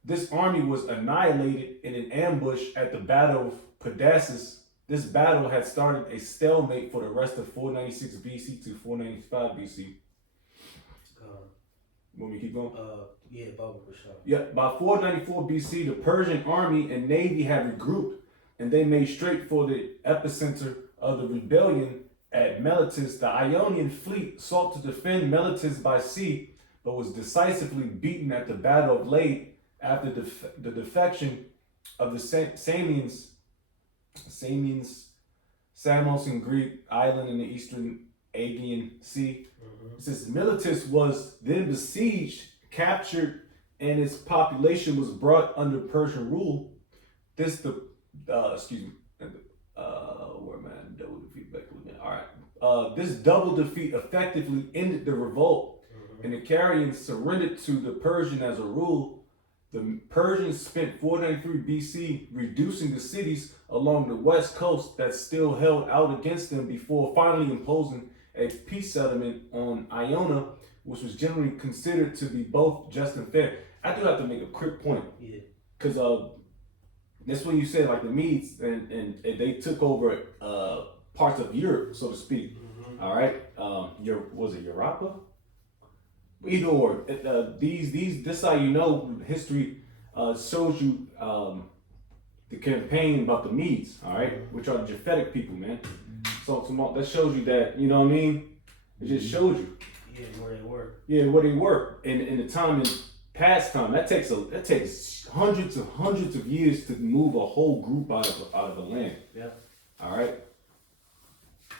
this army was annihilated in an ambush at the Battle of Pedasus. This battle had started a stalemate for the rest of 496 BC to 495 BC. Want me to keep going? Yeah, Bubba for sure. Yeah, by 494 BC, the Persian army and navy had regrouped, and they made straight for the epicenter of the rebellion at Miletus. The Ionian fleet sought to defend Miletus by sea, but was decisively beaten at the Battle of Lade after the defection of the Samos in Greek island in the eastern Aegean Sea. Since Miletus was then besieged, captured, and its population was brought under Persian rule, where man, double defeat back again. All right, this double defeat effectively ended the revolt, and the Carians surrendered to the Persian as a rule. The Persians spent 493 BC reducing the cities along the west coast that still held out against them before finally imposing a peace settlement on Iona, which was generally considered to be both just and fair. I do have to make a quick point. Yeah. Because that's when you said like the Medes and they took over parts of Europe, so to speak. All right. Was it Europa? Either or. This how you know history shows you the campaign about the Medes, all right, which are the Japhetic people, man. So that shows you that, you know what I mean? It just shows you. Yeah, where they were. Yeah, where they were. In the time, in past time, that takes hundreds of years to move a whole group out of a land. Yeah. All right.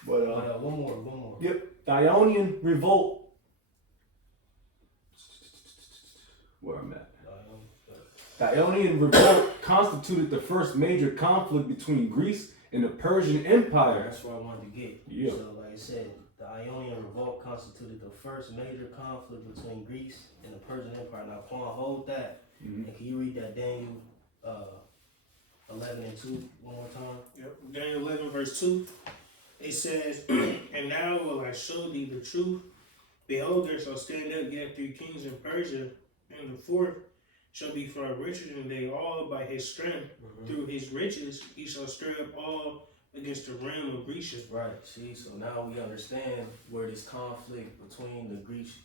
But one more. Yep. The Ionian revolt. Where I'm at. The Ionian revolt constituted the first major conflict between Greece and the Persian Empire. That's where I wanted to get. Yeah. So, like I said, the Ionian revolt constituted the first major conflict between Greece and the Persian Empire. Now, Quan, hold that. And can you read that Daniel 11 and 2 one more time? Yep. Daniel 11 verse 2. It says, "And now will I show thee the truth. Behold, there shall stand up yet 3 kings in Persia, and the 4th shall be far richer than they all by his strength. Through his riches he shall stir up all against the realm of Grecia." Right. See, so now we understand where this conflict between the Greeks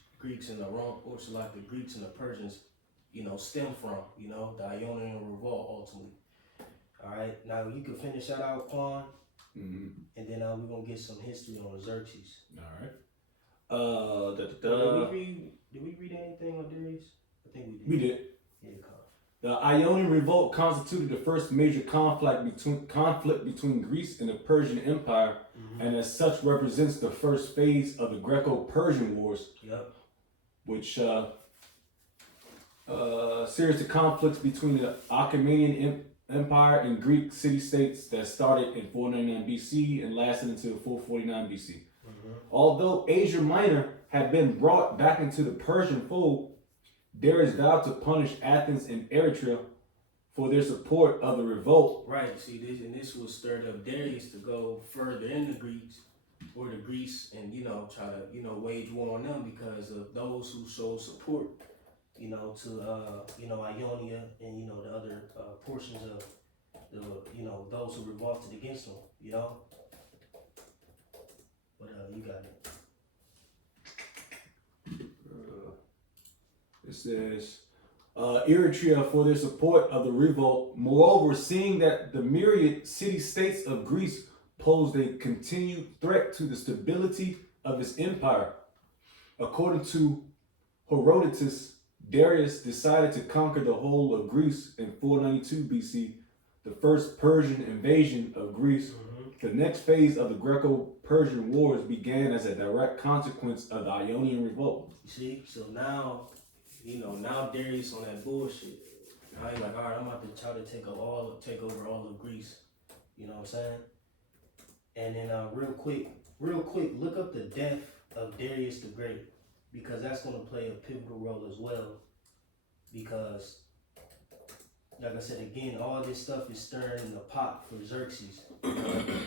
and the Rome, or so like the Greeks and the Persians, stem from. The Ionian revolt ultimately. All right. Now you can finish that out, Quan, and then we're gonna get some history on Xerxes. All right. Did we read anything on Darius? I think we did. We did. Yeah, The Ionian revolt constituted the first major conflict between Greece and the Persian Empire, and as such represents the first phase of the Greco-Persian Wars. Yep. Which series of conflicts between the Achaemenid Empire and Greek city-states that started in 499 BC and lasted until 449 BC. Although Asia Minor had been brought back into the Persian fold, Darius vowed to punish Athens and Eritrea for their support of the revolt. Right. See, this was stirred up Darius to go further in the Greeks and try to wage war on them because of those who showed support to Ionia and the other portions of those who revolted against them. But you got it. It says, Eritrea for their support of the revolt. Moreover, seeing that the myriad city-states of Greece posed a continued threat to the stability of his empire, according to Herodotus, Darius decided to conquer the whole of Greece in 492 BC, the first Persian invasion of Greece. The next phase of the Greco-Persian Wars began as a direct consequence of the Ionian Revolt. You see, so now, now Darius on that bullshit. Now he's like, all right, I'm about to try to take over all of Greece. You know what I'm saying? And then real quick, look up the death of Darius the Great, because that's going to play a pivotal role as well. Because, like I said again, all this stuff is stirring in the pot for Xerxes.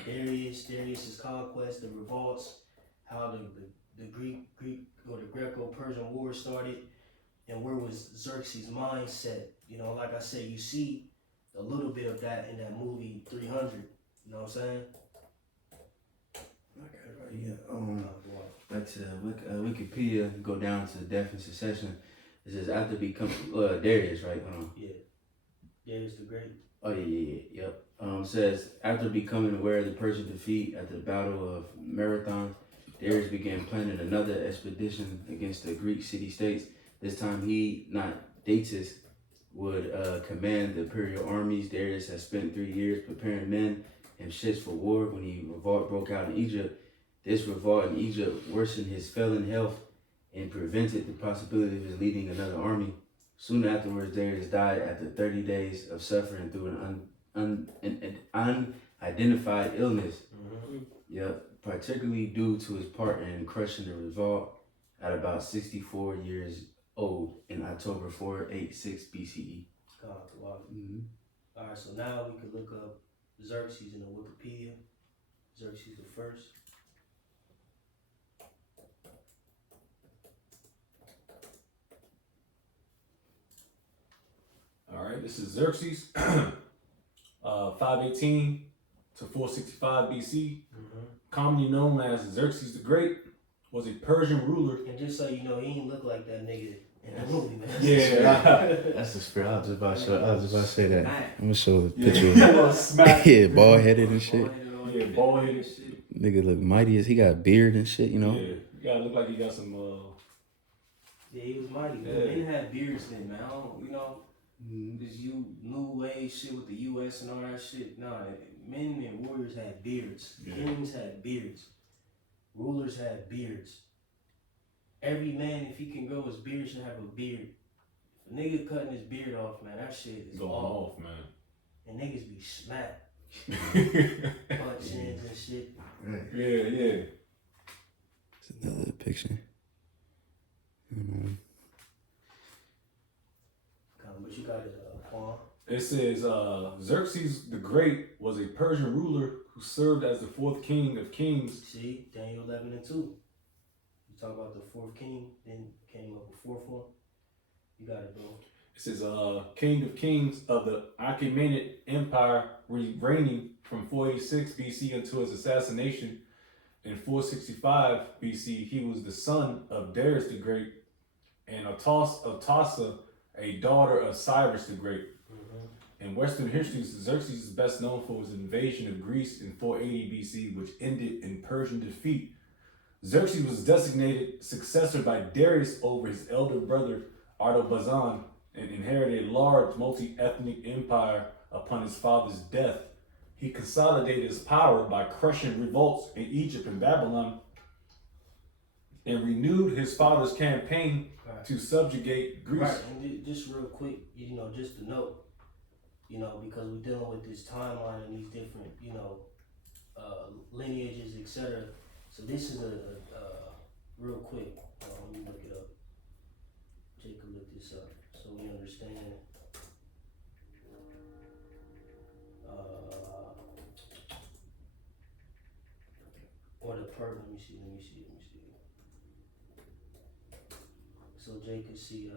Darius's conquest, the revolts, how the Greek or the Greco-Persian War started, and where was Xerxes' mindset. Like I said, you see a little bit of that in that movie 300. You know what I'm saying? Back to Wikipedia, go down to death and succession. It says after becoming Darius, right? Yeah. Darius the Great. Oh yep. Says after becoming aware of the Persian defeat at the Battle of Marathon, Darius began planning another expedition against the Greek city-states. This time he, not Datis, would command the imperial armies. Darius had spent 3 years preparing men and ships for war when the revolt broke out in Egypt. This revolt in Egypt worsened his failing health and prevented the possibility of his leading another army. Soon afterwards, Darius died after 30 days of suffering through an unidentified illness. Yep, particularly due to his part in crushing the revolt at about 64 years old in October 486 BCE. All right, so now we can look up Xerxes in the Wikipedia. Xerxes the First. All right, this is Xerxes, 518 to 465 BC, commonly known as Xerxes the Great, was a Persian ruler. And just so you know, he ain't look like that nigga in the movie, man. Yeah. That's the spirit. I was just about to say that. I'm gonna show a Yeah. picture of Smack. yeah, bald headed and shit. Yeah, bald headed shit. Nigga look mighty as he got beard and shit, you know? Yeah, you gotta look like he got some. Yeah, he was mighty. Yeah. Men had beards then, man. I don't, this new age shit with the U.S. and all that shit. Nah, men and warriors had beards. Yeah. Kings had beards. Rulers had beards. Every man, if he can grow his beard, should have a beard. If a nigga cutting his beard off, man, that shit is Going off, man. And niggas be smacked. Punch ins and shit. Yeah. It's another picture. But you got it, Quan. It says Xerxes the Great was a Persian ruler who served as the fourth king of kings. See, Daniel 11 and 2. You talk about the fourth king, then came up with fourth one. You got it, bro. It says king of kings of the Achaemenid Empire, reigning from 486 BC until his assassination in 465 BC. He was the son of Darius the Great and Atassa, a daughter of Cyrus the Great. In Western history, Xerxes is best known for his invasion of Greece in 480 BC, which ended in Persian defeat. Xerxes was designated successor by Darius over his elder brother Artaxerxes and inherited a large multi-ethnic empire upon his father's death. He consolidated his power by crushing revolts in Egypt and Babylon and renewed his father's campaign to subjugate Greece. Right, and just real quick, just to note, because we're dealing with this timeline and these different, lineages, etc. So this is a real quick, let me look it up. Jacob look this up so we understand. Or the let me see. So Jacob see,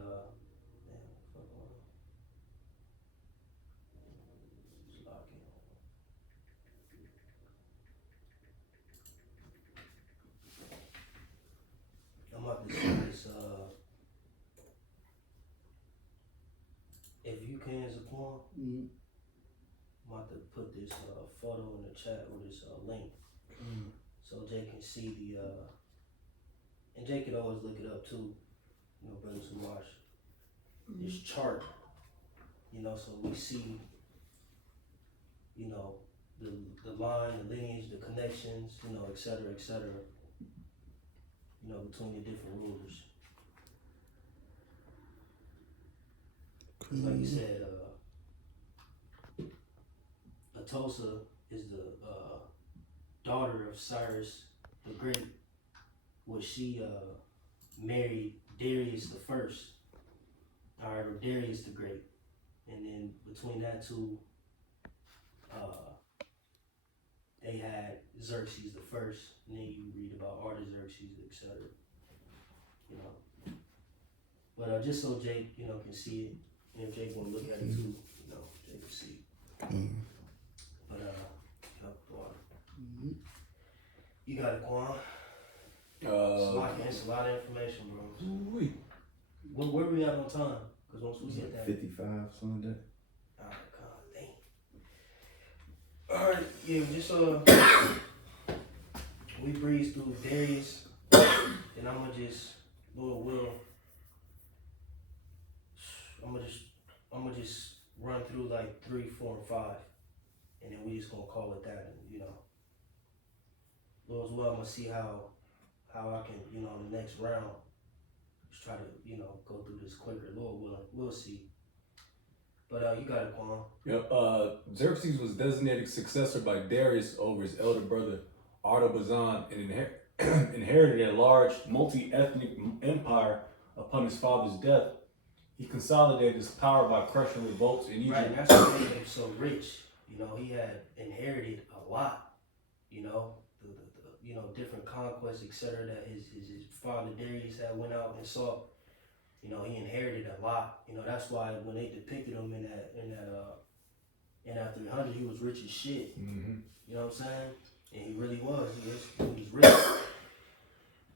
I'm about to see this, can, Zaquan. Mm-hmm. I'm about to put this photo in the chat or this link, so Jay can see the and Jay can always look it up too. You know, brothers who watch this chart. You know, so we see, you know, the line, the lineage, the connections, you know, et cetera, you know, between the different rulers. 'Cause like you said, Atosa is the daughter of Cyrus the Great, where she married Darius the First, or Darius the Great, and then between that two, they had Xerxes the First, and then you read about Artaxerxes, etc. You know, but just so Jake, you know, can see it, and if Jake want to look at it too, you know, Jake can see it. But you know, Quan, you got it, Quan. It's a lot of information, bro. Where we at on time? Because once we get that, 55, something like that. oh god, dang. All right, yeah, just we breeze through Darius, and I'm gonna just, Lord will, I'm gonna just run through like 3, 4, and 5, and then we just gonna call it that, and you know, Lord's will, I'm gonna see how I can, you know, in the next round, just try to, you know, go through this quicker. Lord willing, we'll see. But you got it, Quan. Yep. Xerxes was designated successor by Darius over his elder brother Artaxerxes and inherited a large multi-ethnic empire upon his father's death. He consolidated his power by crushing revolts in Egypt. Right, and that's what made him so rich. You know, he had inherited a lot. You know, the you know, different conquests, etc. that his father Darius had went out and saw. You know, he inherited a lot. You know, that's why when they depicted him in that 300, he was rich as shit. Mm-hmm. You know what I'm saying? And he really was. He was rich.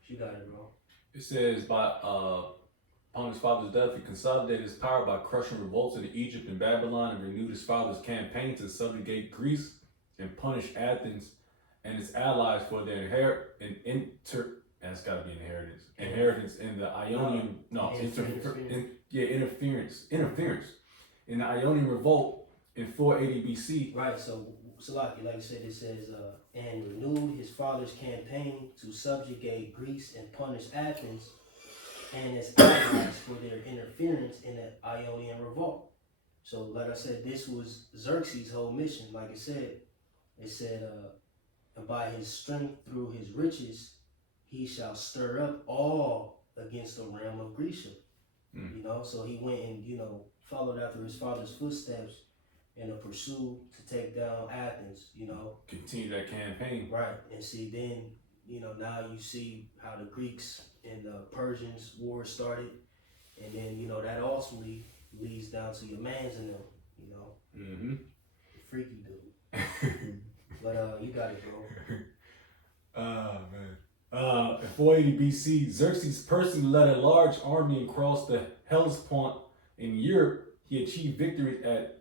You got it, bro. It says upon his father's death, he consolidated his power by crushing revolts in Egypt and Babylon, and renewed his father's campaign to subjugate Greece and punish Athens and its allies for their that's got to be inheritance in the Ionian interference in the Ionian revolt in 480 BC. Right. So like you said, it says and renewed his father's campaign to subjugate Greece and punish Athens and its allies for their interference in the Ionian revolt. So, like I said, this was Xerxes' whole mission. Like it said, and by his strength through his riches, he shall stir up all against the realm of Grecia. You know, so he went and, you know, followed after his father's footsteps in a pursuit to take down Athens, you know. Continue that campaign. Right. And see, then, you know, now you see how the Greeks and the Persians war started. And then, you know, that ultimately leads down to your mans in them, you know. Mm-hmm. Freaky dude. But you got it, bro. Oh, man. In 480 BC, Xerxes personally led a large army and crossed the Hellespont in Europe. He achieved victories at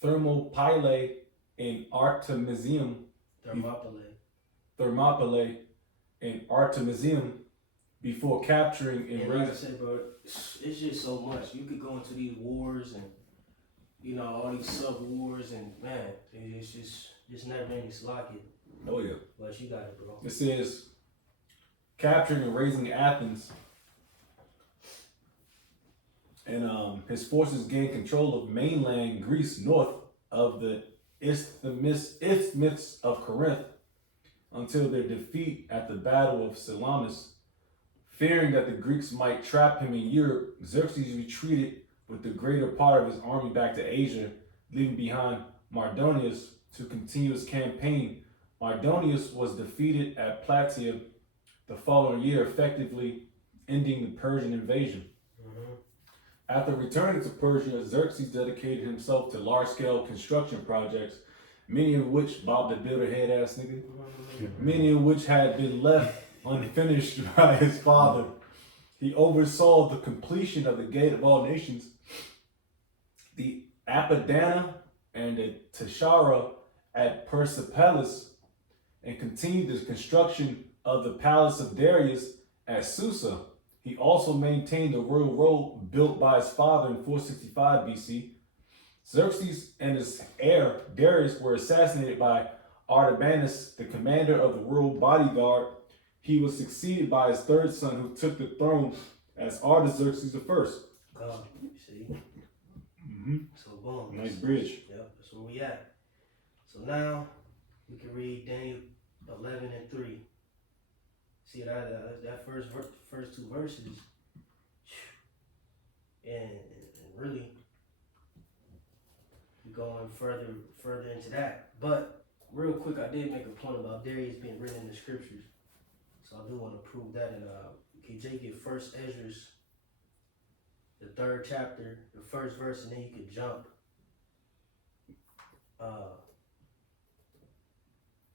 Thermopylae and Artemisium. Thermopylae and Artemisium before capturing and like I said, bro, it's just so much. You could go into these wars and, you know, all these sub wars, and man, it's just never ending slack it. Oh yeah. But you got it, bro. It says capturing and raising Athens, and his forces gained control of mainland Greece north of the Isthmus of Corinth until their defeat at the Battle of Salamis. Fearing that the Greeks might trap him in Europe, Xerxes retreated with the greater part of his army back to Asia, leaving behind Mardonius to continue his campaign. Mardonius was defeated at Plataea the following year, effectively ending the Persian invasion. Mm-hmm. After returning to Persia, Xerxes dedicated himself to large-scale construction projects, many of which, Bob the Builder head ass nigga, many of which had been left unfinished by his father. He oversaw the completion of the Gate of All Nations, the Apadana and the Tashara at Persepolis, and continued the construction of the palace of Darius at Susa. He also maintained the royal road built by his father in 465 BC. Xerxes and his heir Darius were assassinated by Artabanus, the commander of the royal bodyguard. He was succeeded by his third son, who took the throne as Artaxerxes I. See? Mm-hmm. So boom. Nice bridge. Yep, that's where we at. So now we can read Daniel 11 and 3. See that first two verses, and really we're going further into that. But real quick, I did make a point about Darius being written in the scriptures, so I do want to prove that. And can Jay get First Ezra's, the 3rd chapter, the 1st verse, and then you could jump.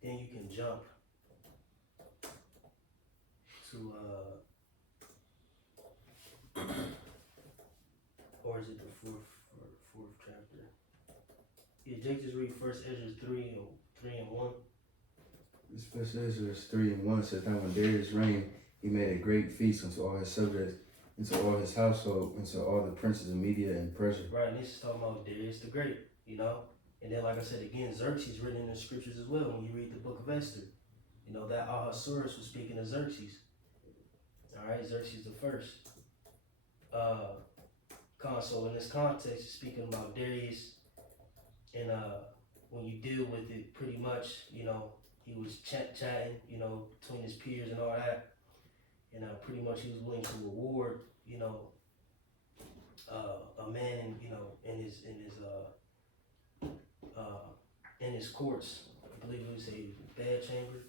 Then you can jump to or is it the fourth chapter? Yeah, Jake just read First Ezra 3 and 1. This first Ezra 3 and 1 says, now when Darius reigned, he made a great feast unto all his subjects, and to all his household, and to all the princes of Media and Persia. Right, and this is talking about Darius the Great, you know? And then, like I said again, Xerxes written in the scriptures as well when you read the book of Esther. You know, that Ahasuerus was speaking of Xerxes. Alright, Xerxes the first. So in this context, it's speaking about Darius, and when you deal with it, pretty much, you know, he was chatting, you know, between his peers and all that, and pretty much he was willing to reward, you know, a man, in his courts. I believe it was a bed chamber,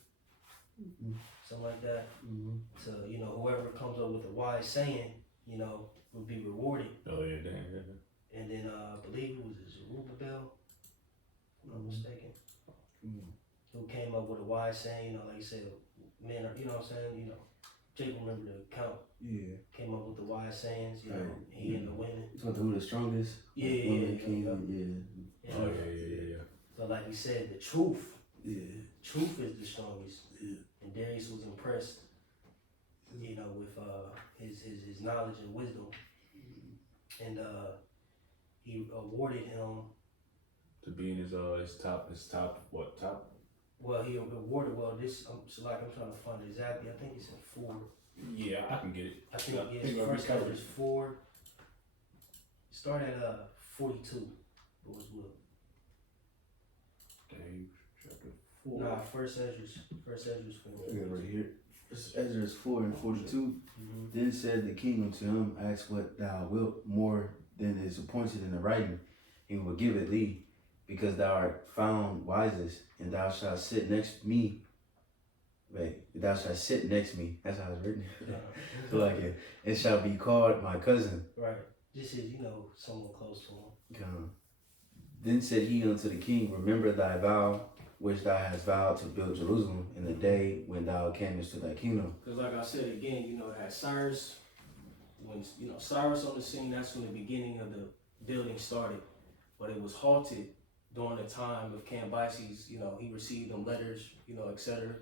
something like that. To, you know, whoever comes up with a wise saying, you know, would be rewarded. Oh yeah, damn. And then I believe it was Zerubbabel, if I'm not mistaken, who came up with a wise saying, you know, like you said, men are, you know what I'm saying, you know, Jake remember the account. Yeah. Came up with the wise sayings, you know, Right. he and the women. So who the strongest? Yeah, Woman, yeah, king, yeah. Oh yeah. But like you said, the truth Yeah. is the strongest. Yeah. And Darius was impressed, you know, with his knowledge and wisdom. And he awarded him, To be in his top well, he awarded, this, so like I'm trying to find it exactly, I think it's in 4. Yeah, I can get it. I think, I yeah, think I'll first be covered. Ezra's 4. Start at 42, Lord's will. Dave, chapter 4. Nah, first Ezra's 4. Yeah, right here. First Ezra 4 and 42. Then said the king unto him, ask what thou wilt more than is appointed in the writing, he will give it thee, because thou art found wisest, and thou shalt sit next me. Thou shalt sit next me. That's how it's written. So like it shall be called my cousin. Right. This is, you know, someone close to him. Then said he unto the king, remember thy vow, which thou hast vowed to build Jerusalem in the day when thou camest to thy kingdom. Because like I said again, you know, that Cyrus, when, you know, Cyrus on the scene, that's when the beginning of the building started. But it was halted during the time of Cambyses, you know, he received them letters, you know, etc.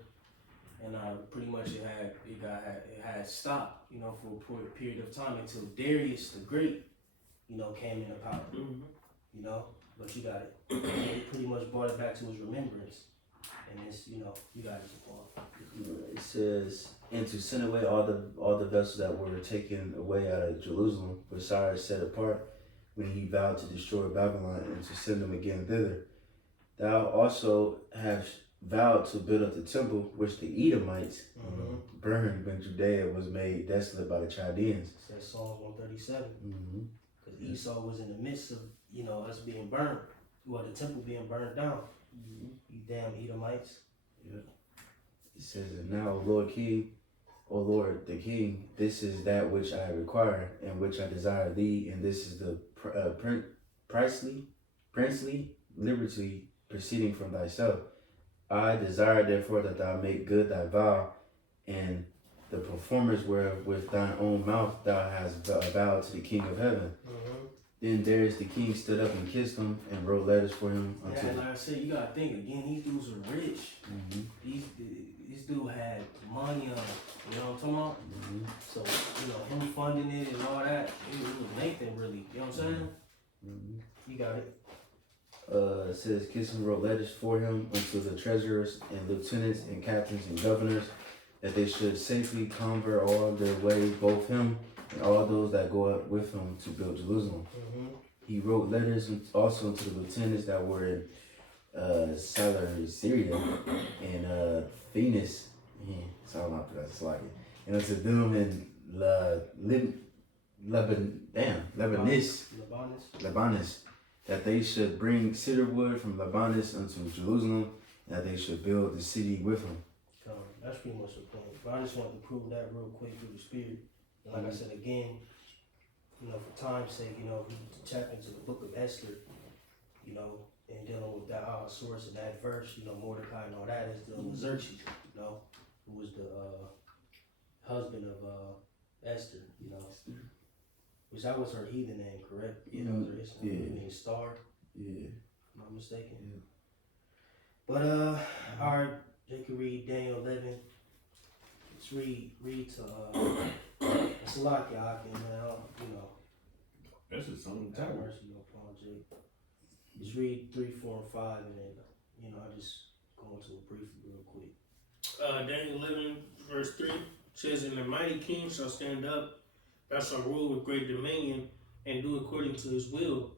And pretty much it had stopped, you know, for a period of time until Darius the Great, you know, came into power. You know, but you got it. He pretty much brought it back to his remembrance. And it's, you know, you got it, Paul. It says, and to send away all the vessels that were taken away out of Jerusalem, which Cyrus set apart when he vowed to destroy Babylon, and to send them again thither. Thou also hast vowed to build up the temple which the Edomites burned when Judea was made desolate by the Chaldeans. It says Psalms 137. Because Esau was in the midst of, you know, us being burned. Well, the temple being burned down. You damn Edomites. Yeah. It says, and now, O Lord King, O Lord the King, this is that which I require, and which I desire thee, and this is the princely liberty proceeding from thyself. I desire therefore that thou make good thy vow, and the performance whereof with thine own mouth thou hast vowed to the King of heaven. Then Darius the king stood up and kissed him and wrote letters for him Yeah, until. like I said, you gotta think again. These dudes are rich. This dude had money on him. You know what I'm talking about? So you know him funding it and all that. It was Nathan really. You know what I'm saying? You got it. It says Kissin wrote letters for him unto the treasurers and lieutenants and captains and governors that they should safely convert all their way, both him and all those that go up with him to build Jerusalem. He wrote letters also to the lieutenants that were in Syria and Phoenix. Sorry about that, it's like it. And unto them in Lebanus, that they should bring cedar wood from Lebanus unto Jerusalem, and that they should build the city with him. That's pretty much the point. But I just wanted to prove that real quick through the spirit. And like I said again, you know, for time's sake, you know, we tap into the book of Esther, you know, and dealing with that source and that verse, you know, Mordecai and all that is dealing with Xerxes, you know, who was the husband of Esther, you know. Which that was her heathen name, correct? Yeah, that was her Islam name, Star. Yeah. If I'm not mistaken. Yeah. But alright, you can read Daniel 11. Let's read to it's a lot, y'all, man. You know. That's just something to Have mercy upon Jake. Just read 3, 4, and 5, and then you know, I just go into it briefly real quick. Daniel 11, verse 3 says, "And the mighty king shall stand up, that shall rule with great dominion, and do according to his will.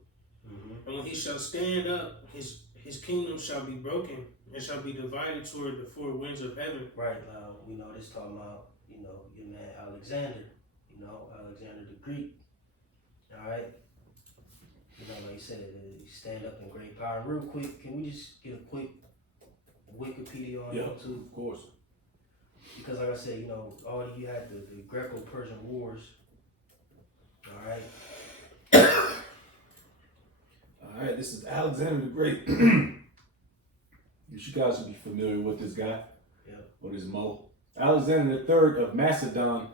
And when he shall stand up, his kingdom shall be broken, and shall be divided toward the four winds of heaven." Right now, you know, this talking about, you know, your man Alexander, you know, Alexander the Greek. Alright? You know, like you said, stand up in great power. Real quick, can we just get a quick Wikipedia on him too? Of course. Because like I said, you know, you had the Greco-Persian Wars. Alright? Alright, this is Alexander the Great. You guys should be familiar with this guy. Yep. With his Mo. Alexander III of Macedon,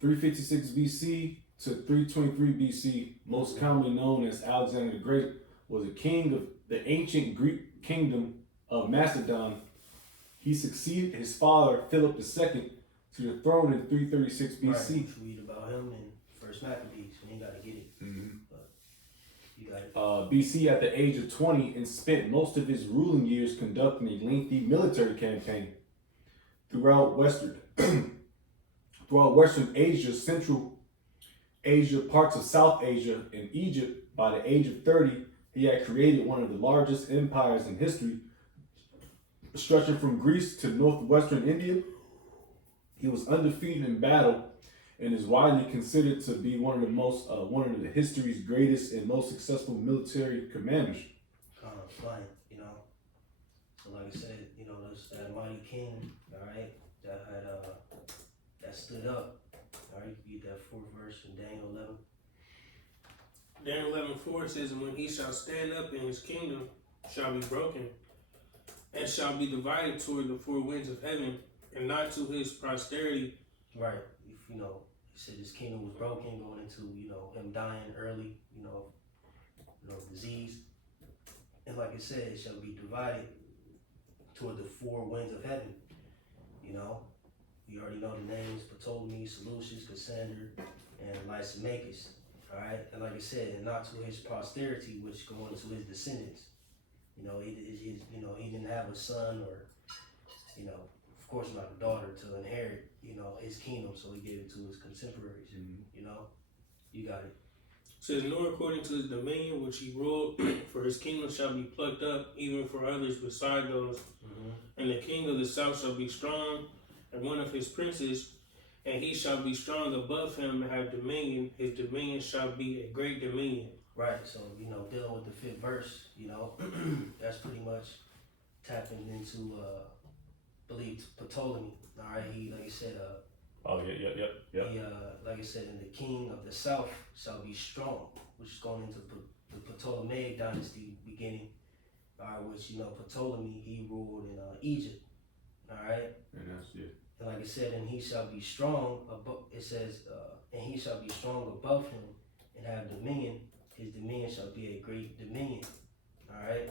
356 BC to 323 BC, most commonly known as Alexander the Great, was a king of the ancient Greek kingdom of Macedon. He succeeded his father, Philip II, to the throne in 336 BC. Right, we read about him in First Maccabees. You ain't got to get it. But you got it. BC at the age of 20 and spent most of his ruling years conducting a lengthy military campaign throughout Western Asia, Central Asia, parts of South Asia, and Egypt. By the age of 30, he had created one of the largest empires in history, stretching from Greece to northwestern India. He was undefeated in battle and is widely considered to be one of the history's greatest and most successful military commanders. Fine, you know. So like I said, you know, there's that mighty king, alright, that stood up. Alright, you get that 4th verse in Daniel 11. Daniel 11:4 says, "And when he shall stand up, and his kingdom shall be broken, and shall be divided toward the four winds of heaven, and not to his posterity." Right. If you know, he said his kingdom was broken, going into, you know, him dying early, you know, disease. And like it said, it shall be divided toward the four winds of heaven. You know, you already know the names: Ptolemy, Seleucus, Cassander, and Lysimachus. All right, and like I said, and not to his posterity, which go into his descendants. You know, he didn't have a son or, you know, of course not a daughter to inherit, you know, his kingdom, so he gave it to his contemporaries. You know, you got it. It says, "Nor according to his dominion which he ruled, for his kingdom shall be plucked up, even for others beside those. And the king of the south shall be strong, and one of his princes, and he shall be strong above him and have dominion. His dominion shall be a great dominion." Right, so, you know, dealing with the 5th verse, you know, that's pretty much tapping into, believe Ptolemy. All right, he, like I said, he, like I said, and the king of the south shall be strong, which is going into the Ptolemaic dynasty beginning, which, you know, Ptolemy, he ruled in Egypt. All right. And that's it. And like it said, and he shall be strong above, it says, and he shall be strong above him and have dominion. His dominion shall be a great dominion. Alright?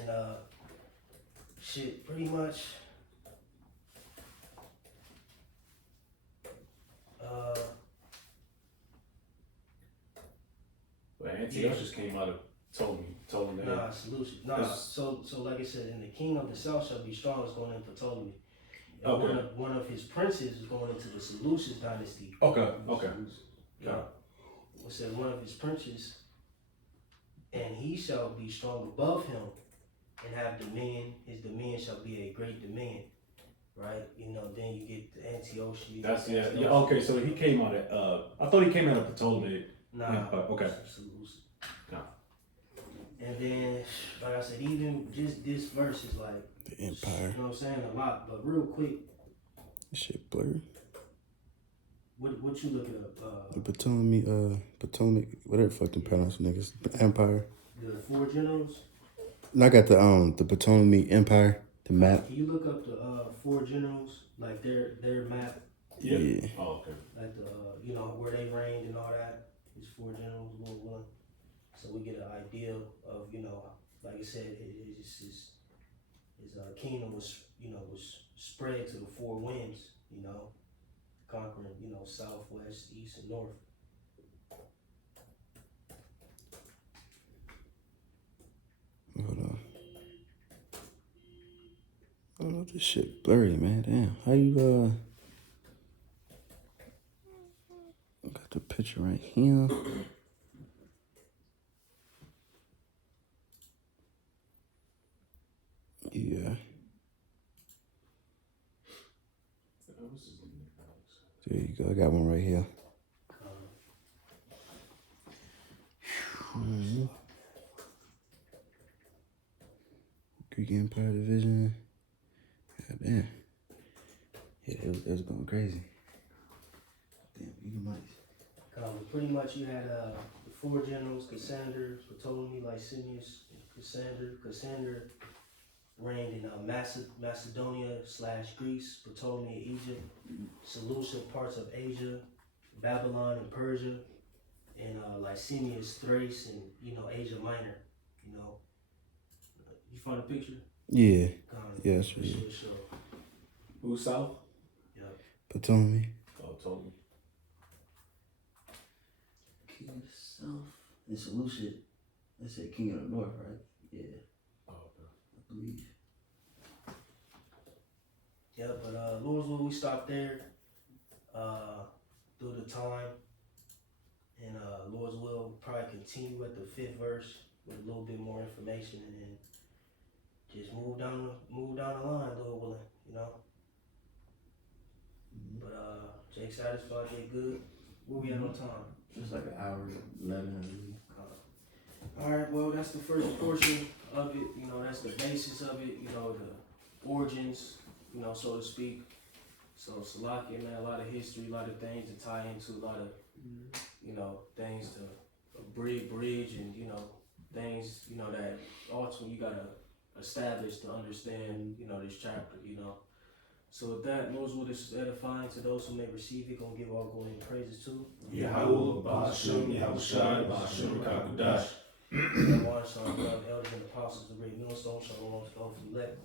And shit, pretty much But Antiochus just came out of told him that. Nah, solution. Nah, so like I said, and the king of the south shall be strong is going in for Ptolemy. And Okay. one of his princes is going into the Seleucus dynasty. Okay. Yeah. It said one of his princes, and he shall be strong above him and have dominion. His dominion shall be a great dominion. Right? You know, then you get the Antiochus. That's yeah. Okay, so he came out of I thought he came out of Ptolemy. Nah. Okay. Seleucus. Nah. And then, like I said, even just this verse is like The Empire. You know what I'm saying? A lot, but real quick, This shit blurry. what you looking up? The Potomac, whatever fucking pronounce niggas. Empire. The four generals. And I got the Potomac Empire, the map. Can you look up the four generals, like their map, Yeah. Oh, okay. like the you know where they reigned and all that? These four generals, one, so we get an idea of like I said, his kingdom was spread to the four winds, conquering south, west, east, and north. Hold on. Oh, this shit blurry, man. Damn. How you got the picture right here. Yeah. There you go. I got one right here. Greek Empire Division. God damn. Yeah, it was going crazy. Damn, you might. Pretty much you had the four generals: Cassander, Ptolemy, Licinius, Cassander reigned in Macedonia / Greece, Ptolemy, Egypt, Seleucia, parts of Asia, Babylon and Persia, and Licinius, Thrace, and Asia Minor. You find a picture? Yeah. Yeah, that's right. Who's south? Yeah. Ptolemy. Oh, Ptolemy. King of the South. And Seleucia. They said King of the North, right? Yeah, Oh, okay. I believe. Yeah, but Lord's will we stop there through the time, and Lord's will probably continue at the 5th verse with a little bit more information, and then just move down the line, Lord willing, But Jake satisfied, Jake good. Where we at on time? Just like an hour, 11. All right, well, that's the first portion of it. That's the basis of it. The origins, so to speak. So Salakia, man, a lot of history, a lot of things to tie into, a lot of, things to bridge, and things, that ultimately you gotta establish to understand, this chapter, So with that, Lord's will is edifying to those who may receive it. Gonna give all glory and praises to Yahweh, Ba'ashem, Yahushai, Ba'ashem, Kakudash. One Shalom, elders and apostles, the great millstone. Shalom to all who elect,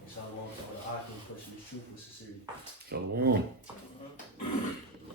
and shalom to all the Akim pushing this truth with sincerity. Shalom.